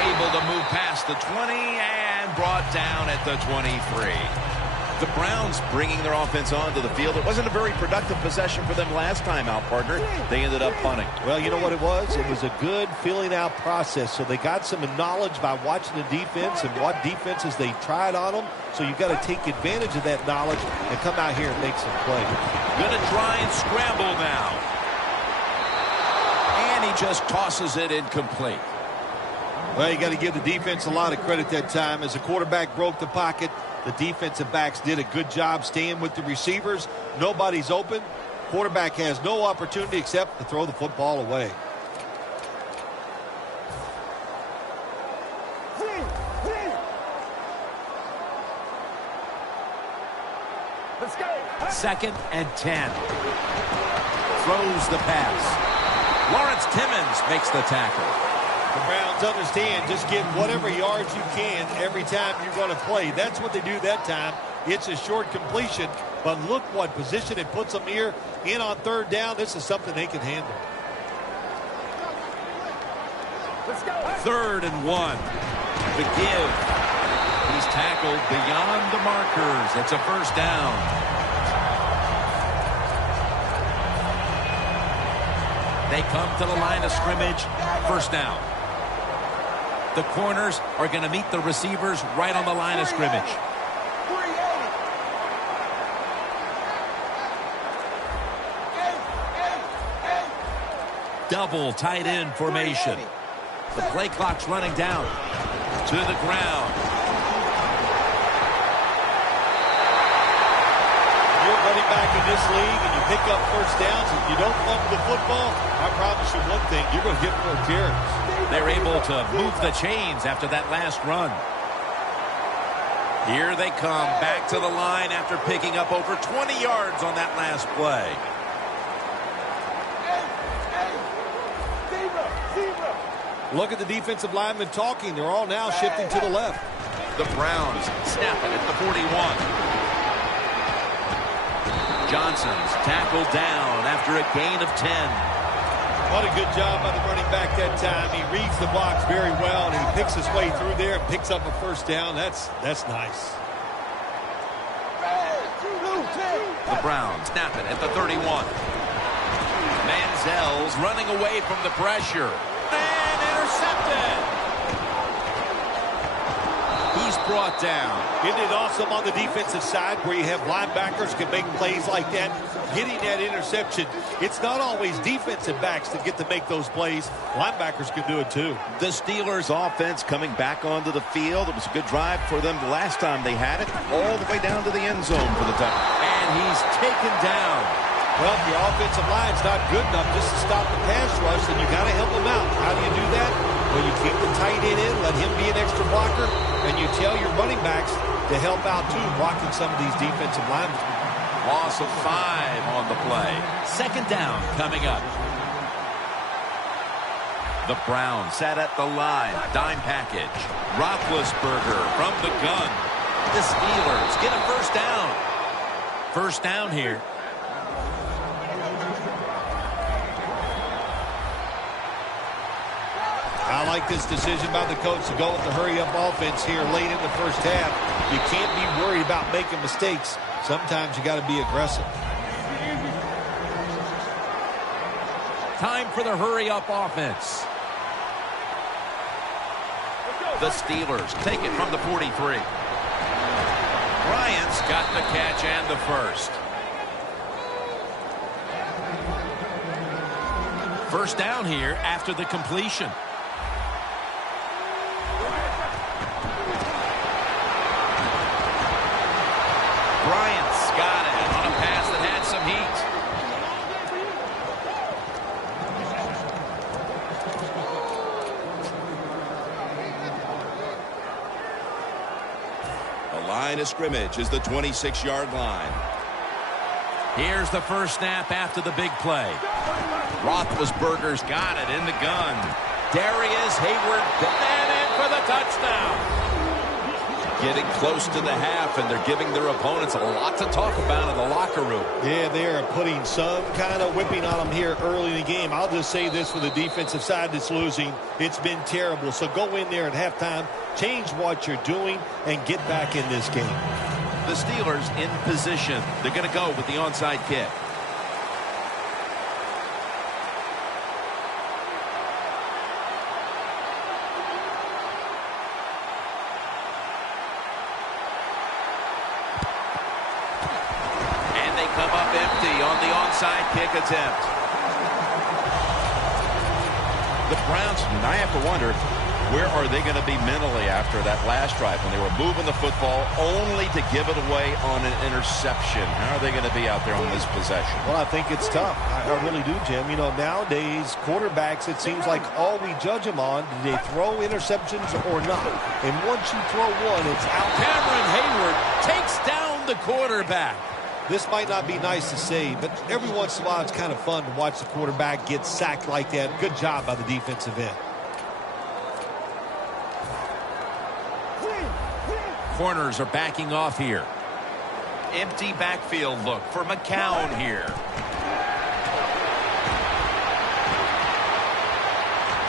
Able to move past the 20 and brought down at the 23. The Browns bringing their offense onto the field. It wasn't a very productive possession for them last time out, partner. They ended up punting. Well, you know what it was? It was a good filling out process. So they got some knowledge by watching the defense and what defenses they tried on them. So you've got to take advantage of that knowledge and come out here and make some plays. Gonna try and scramble now. And he just tosses it incomplete. Well, you got to give the defense a lot of credit that time. As the quarterback broke the pocket, the defensive backs did a good job staying with the receivers. Nobody's open. Quarterback has no opportunity except to throw the football away. Let's go. Second and 10. Throws the pass. Lawrence Timmons makes the tackle. The Browns understand just get whatever yards you can every time you're going to play. That's what they do that time. It's a short completion, but look what position it puts them here in on third down. This is something they can handle. Let's go. 3rd and 1. The give. He's tackled beyond the markers. It's a first down. They come to the line of scrimmage. First down. The corners are going to meet the receivers right on the line of scrimmage. Double tight end formation. The play clock's running down. To the ground. You're running back in this league and you pick up first downs. If you don't fumble the football, I promise you one thing, you're going to get more carries. They're able to move the chains after that last run. Here they come back to the line after picking up over 20 yards on that last play. Look at the defensive linemen talking. They're all now shifting to the left. The Browns snap it at the 41. Johnson's tackled down after a gain of 10. What a good job by the running back that time. He reads the box very well, and he picks his way through there and picks up a first down. That's nice. The Browns snap it at the 31. Manziel's running away from the pressure. And intercepted. He's brought down. Isn't it awesome on the defensive side where you have linebackers can make plays like that? Getting that interception, it's not always defensive backs that get to make those plays. Linebackers can do it too. The Steelers offense coming back onto the field. It was a good drive for them the last time they had it, all the way down to the end zone for the touchdown. And he's taken down. Well, if your offensive line's not good enough just to stop the pass rush, then you got to help them out. How do you do that? Well, you keep the tight end in, let him be an extra blocker, and you tell your running backs to help out too, blocking some of these defensive linemen. Loss of 5 on the play. Second down coming up. The Browns sat at the line. Dime package. Roethlisberger from the gun. The Steelers get a first down. First down here. I like this decision by the coach to go with the hurry-up offense here late in the first half. You can't be worried about making mistakes. Sometimes you got to be aggressive. Time for the hurry-up offense. The Steelers take it from the 43. Bryant's got the catch and the first. First down here after the completion. Bryant's got it on a pass that had some heat. The line of scrimmage is the 26-yard line. Here's the first snap after the big play. Roethlisberger's got it in the gun. Darius Hayward and in for the touchdown. Getting close to the half, and they're giving their opponents a lot to talk about in the locker room. Yeah, they are putting some kind of whipping on them here early in the game. I'll just say this for the defensive side that's losing. It's been terrible. So go in there at halftime, change what you're doing, and get back in this game. The Steelers in position. They're going to go with the onside kick. And they come up empty on the onside kick attempt. The Browns, and I have to wonder, where are they going to be mentally after that last drive when they were moving the football only to give it away on an interception? How are they going to be out there on this possession? Well, I think it's tough. I really do, Jim. You know, nowadays, quarterbacks, it seems like all we judge them on, do they throw interceptions or not? And once you throw one, it's out. Cameron Hayward takes down the quarterback. This might not be nice to say, but every once in a while, it's kind of fun to watch the quarterback get sacked like that. Good job by the defensive end. Corners are backing off here. Empty backfield look for McCown here.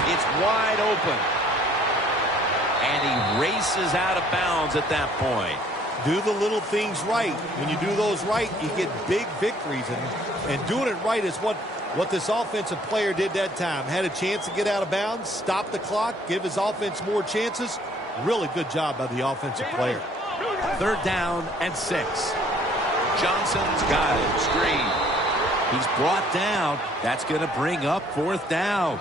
It's wide open. And he races out of bounds at that point. Do the little things right. When you do those right, you get big victories. And doing it right is what this offensive player did that time. Had a chance to get out of bounds, stop the clock, give his offense more chances. Really good job by the offensive player. Third down and 6. Johnson's got it. Screen. He's brought down. That's going to bring up fourth down.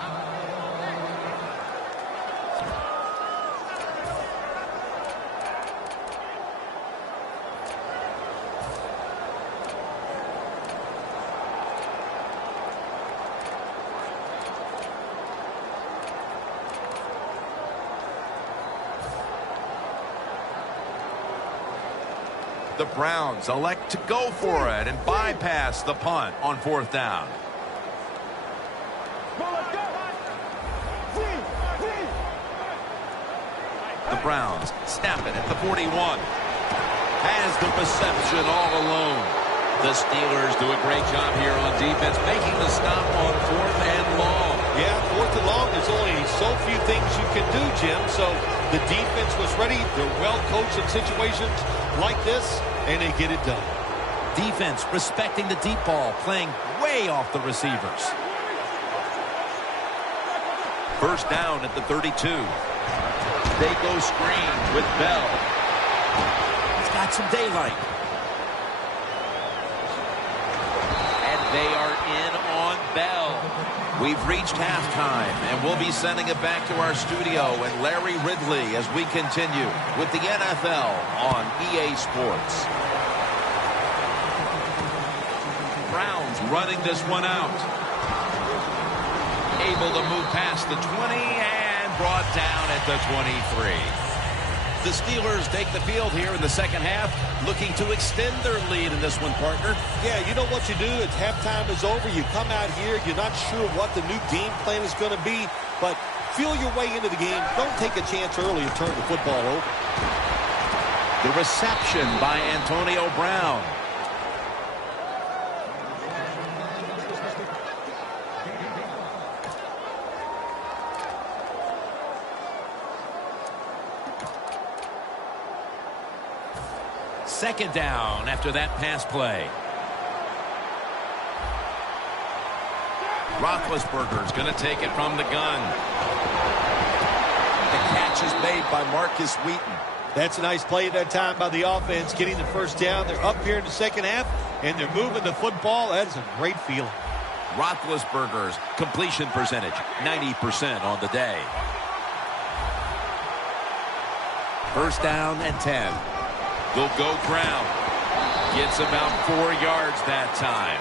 The Browns elect to go for it and bypass the punt on fourth down. The Browns snap it at the 41. Has the reception all alone. The Steelers do a great job here on defense, making the stop on fourth and long. Yeah, fourth and long, there's only so few things you can do, Jim. So the defense was ready. They're well coached in situations like this, and they get it done. Defense respecting the deep ball, playing way off the receivers. First down at the 32. They go screen with Bell. He's got some daylight. And they are in on Bell. We've reached halftime, and we'll be sending it back to our studio and Larry Ridley as we continue with the NFL on EA Sports. Browns running this one out. Able to move past the 20 and brought down at the 23. The Steelers take the field here in the second half, looking to extend their lead in this one, partner. Yeah, you know what you do? It's halftime is over. You come out here. You're not sure what the new game plan is going to be, but feel your way into the game. Don't take a chance early and turn the football over. The reception by Antonio Brown. Second down after that pass play. Roethlisberger's going to take it from the gun. The catch is made by Marcus Wheaton. That's a nice play at that time by the offense, getting the first down. They're up here in the second half, and they're moving the football. That is a great feeling. Roethlisberger's completion percentage, 90% on the day. First down and 10. They'll go ground. Gets about 4 yards that time.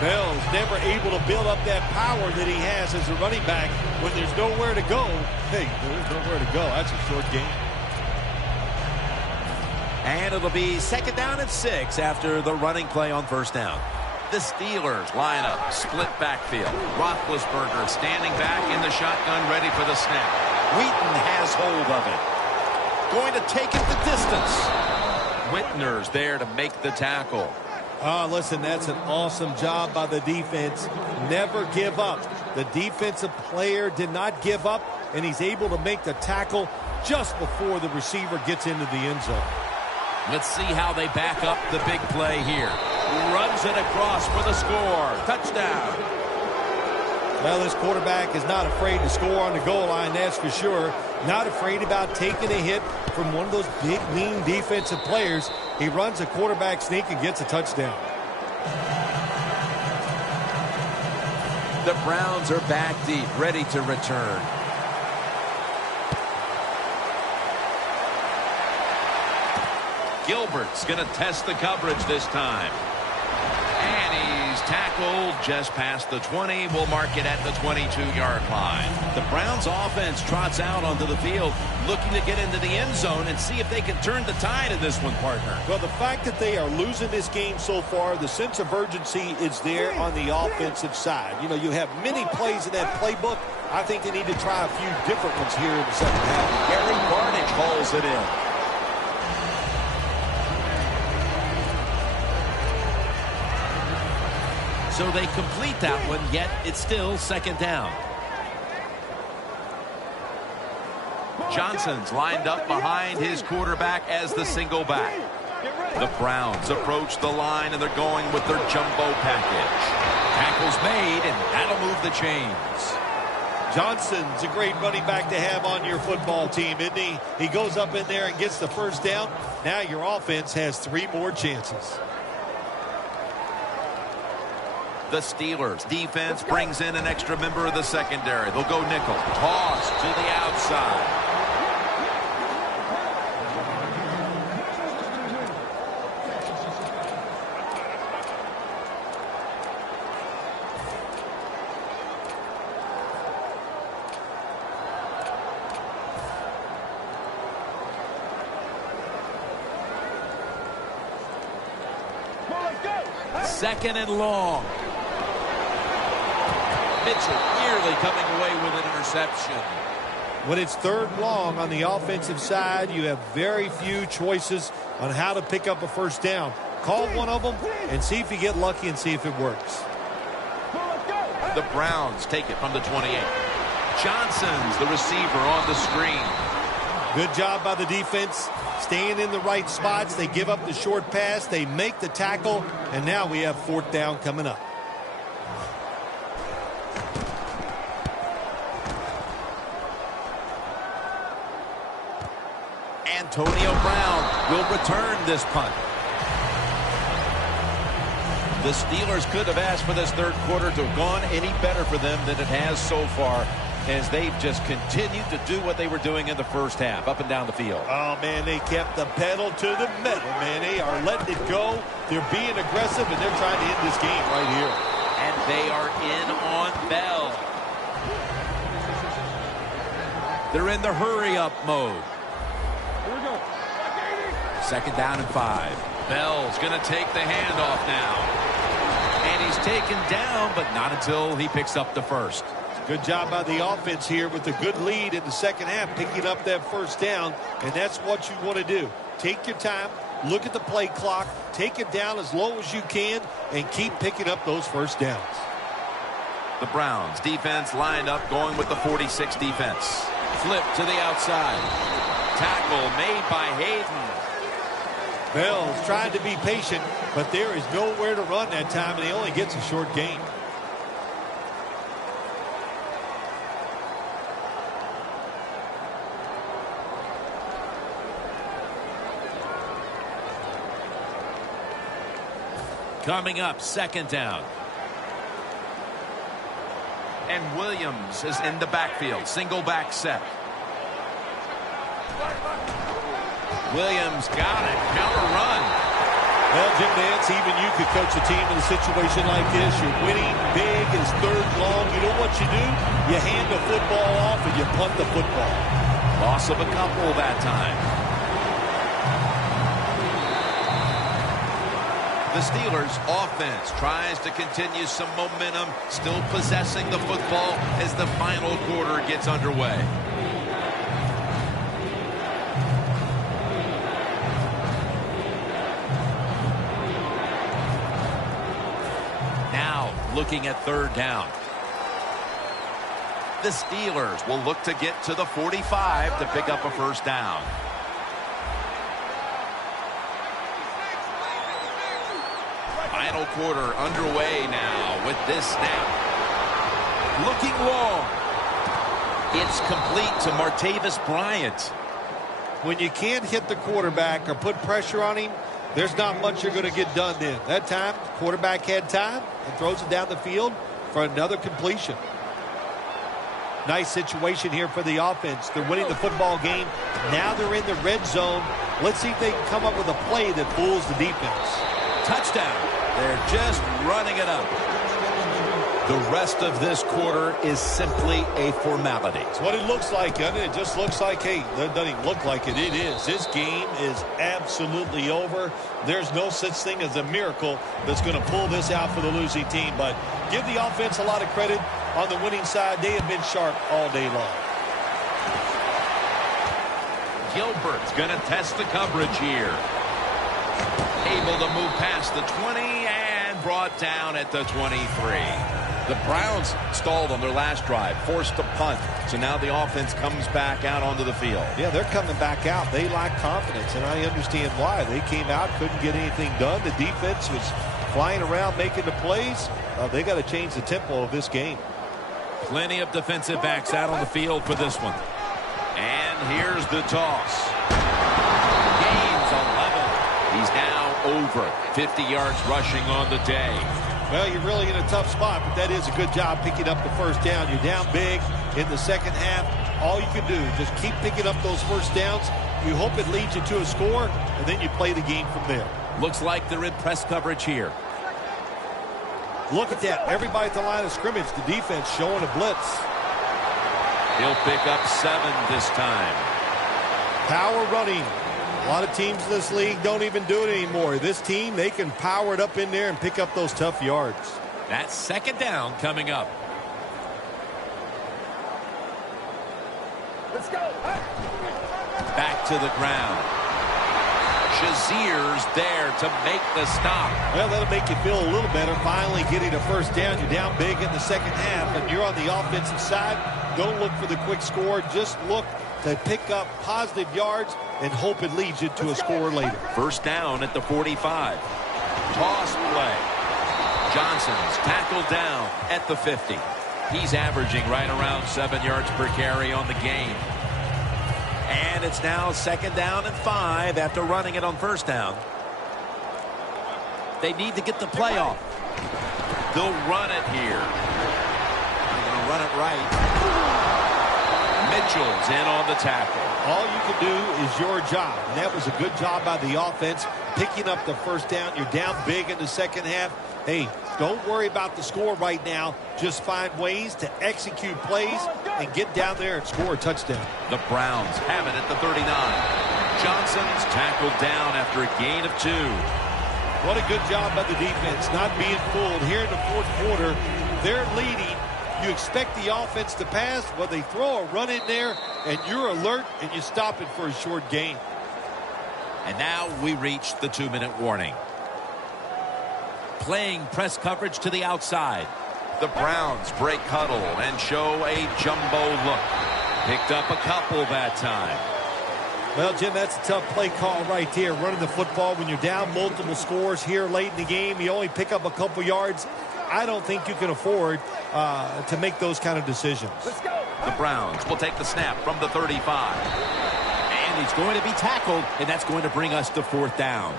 Bell's never able to build up that power that he has as a running back when there's nowhere to go. Hey, there's nowhere to go. That's a short game. And it'll be second down and 6 after the running play on first down. The Steelers line up, split backfield. Roethlisberger standing back in the shotgun, ready for the snap. Wheaton has hold of it. Going to take it the distance. Whitner's there to make the tackle. Listen, that's an awesome job by the defense. Never give up. The defensive player did not give up, and he's able to make the tackle just before the receiver gets into the end zone. Let's see how they back up the big play here. Runs it across for the score. Touchdown. Well, this quarterback is not afraid to score on the goal line, that's for sure. Not afraid about taking a hit from one of those big, mean defensive players. He runs a quarterback sneak and gets a touchdown. The Browns are back deep, ready to return. Gilbert's going to test the coverage this time. And he's tackled just past the 20. We'll mark it at the 22-yard line. The Browns offense trots out onto the field, looking to get into the end zone and see if they can turn the tide in this one, partner. Well, the fact that they are losing this game so far, the sense of urgency is there on the offensive side. You know, you have many plays in that playbook. I think they need to try a few different ones here in the second half. Gary Barnidge hauls it in. So they complete that one, yet it's still second down. Johnson's lined up behind his quarterback as the single back. The Browns approach the line, and they're going with their jumbo package. Tackle's made, and that'll move the chains. Johnson's a great running back to have on your football team, isn't he? He goes up in there and gets the first down. Now your offense has 3 more chances. The Steelers defense brings in an extra member of the secondary. They'll go nickel. Toss to the outside. Second and long. Mitchell nearly coming away with an interception. When it's third and long on the offensive side, you have very few choices on how to pick up a first down. Call one of them and see if you get lucky and see if it works. The Browns take it from the 28. Johnson's the receiver on the screen. Good job by the defense. Staying in the right spots. They give up the short pass. They make the tackle. And now we have fourth down coming up. Antonio Brown will return this punt. The Steelers could have asked for this third quarter to have gone any better for them than it has so far, as they've just continued to do what they were doing in the first half, up and down the field. Oh, man, they kept the pedal to the metal, man. They are letting it go. They're being aggressive, and they're trying to end this game right here. And they are in on Bell. They're in the hurry-up mode. Here we go. Second down and 5. Bell's going to take the handoff now. And he's taken down, but not until he picks up the first. Good job by the offense here with a good lead in the second half, picking up that first down, and that's what you want to do. Take your time, look at the play clock, take it down as low as you can, and keep picking up those first downs. The Browns defense lined up, going with the 46 defense. Flip to the outside. Tackle made by Hayden. Bell's trying to be patient, but there is nowhere to run that time, and he only gets a short gain. Coming up, second down. And Williams is in the backfield. Single back set. Williams got it. Counter run. Well, Jim Nance, even you could coach a team in a situation like this. You're winning big. It's third long. You know what you do? You hand the football off and you punt the football. Loss of a couple that time. The Steelers offense tries to continue some momentum, still possessing the football as the final quarter gets underway. Now looking at third down. The Steelers will look to get to the 45 to pick up a first down. Final quarter underway now with this snap. Looking long. It's complete to Martavis Bryant. When you can't hit the quarterback or put pressure on him, there's not much you're going to get done then. That time, quarterback had time and throws it down the field for another completion. Nice situation here for the offense. They're winning the football game. Now they're in the red zone. Let's see if they can come up with a play that fools the defense. Touchdown. They're just running it up. The rest of this quarter is simply a formality. It's what it looks like, doesn't it? It just looks like, hey, that doesn't even look like it. It is. This game is absolutely over. There's no such thing as a miracle that's going to pull this out for the losing team. But give the offense a lot of credit. On the winning side, they have been sharp all day long. Gilbert's going to test the coverage here. Able to move past the 20 and brought down at the 23. The Browns stalled on their last drive, forced to punt. So now the offense comes back out onto the field. Yeah, they're coming back out. They lack confidence, and I understand why. They came out, couldn't get anything done. The defense was flying around making the plays. They got to change the tempo of this game. Plenty of defensive backs out on the field for this one. And here's the toss. Gains 11. He's now over 50 yards rushing on the day. Well, you're really in a tough spot, but that is a good job picking up the first down. You're down big in the second half. All you can do is just keep picking up those first downs. You hope it leads you to a score, and then you play the game from there. Looks like they're in press coverage here. Look at that. Everybody at the line of scrimmage, the defense showing a blitz. He'll pick up 7 this time. Power running. A lot of teams in this league don't even do it anymore. This team, they can power it up in there and pick up those tough yards. That's second down coming up. Let's go. Back to the ground. Shazier's there to make the stop. Well, that'll make you feel a little better. Finally getting a first down. You're down big in the second half, and you're on the offensive side. Don't look for the quick score. Just look to pick up positive yards and hope it leads you to a score later. First down at the 45. Toss play. Johnson's tackled down at the 50. He's averaging right around 7 yards per carry on the game. And it's now 2nd down and 5 after running it on 1st down. They need to get the play off. They'll run it here. They're going to run it right. Mitchell's in on the tackle. All you can do is your job. And that was a good job by the offense, picking up the 1st down. You're down big in the 2nd half. Hey, don't worry about the score right now. Just find ways to execute plays and get down there and score a touchdown. The Browns have it at the 39. Johnson's tackled down after a gain of 2. What a good job by the defense, not being fooled. Here in the 4th quarter, they're leading. You expect the offense to pass. Well, they throw a run in there, and you're alert, and you stop it for a short gain. And now we reach the 2-minute warning. Playing press coverage to the outside. The Browns break huddle and show a jumbo look. Picked up a couple that time. Well, Jim, that's a tough play call right there. Running the football when you're down multiple scores here late in the game. You only pick up a couple yards. I don't think you can afford to make those kind of decisions. The Browns will take the snap from the 35. And he's going to be tackled, and that's going to bring us to 4th down.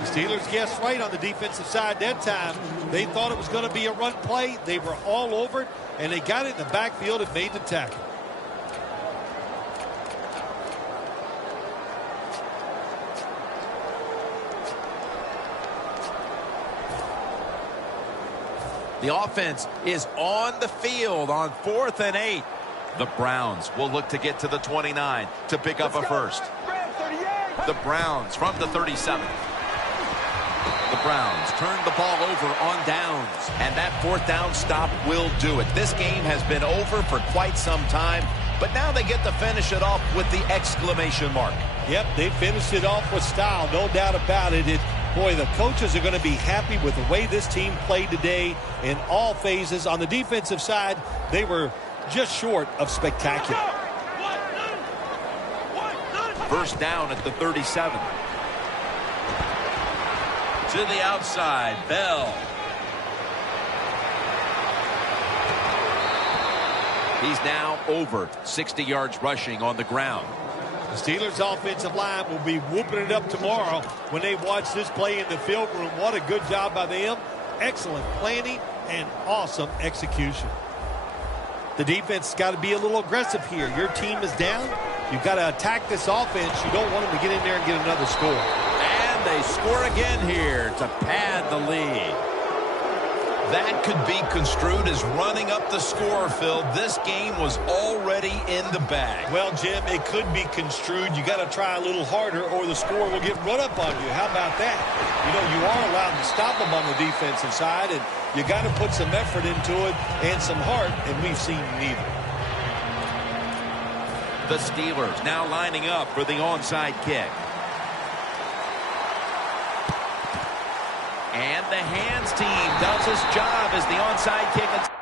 The Steelers guessed right on the defensive side that time. They thought it was going to be a run play. They were all over it, and they got it in the backfield and made the tackle. The offense is on the field on 4th and 8. The Browns will look to get to the 29 to pick up a first. The Browns from the 37. The Browns turn the ball over on downs, and that 4th down stop will do it. This game has been over for quite some time, but now they get to finish it off with the exclamation mark. Yep, they finished it off with style, no doubt about it. Boy, the coaches are going to be happy with the way this team played today in all phases. On the defensive side, they were just short of spectacular. 1st down at the 37. To the outside, Bell. He's now over 60 yards rushing on the ground. The Steelers' offensive line will be whooping it up tomorrow when they watch this play in the film room. What a good job by them. Excellent planning and awesome execution. The defense has got to be a little aggressive here. Your team is down. You've got to attack this offense. You don't want them to get in there and get another score. And they score again here to pad the lead. That could be construed as running up the score, Phil. This game was already in the bag. Well, Jim, it could be construed. You got to try a little harder or the score will get run up on you. How about that? You know, you are allowed to stop them on the defensive side, and you got to put some effort into it and some heart, and we've seen neither. The Steelers now lining up for the onside kick. And the hands team does its job as the onside kick.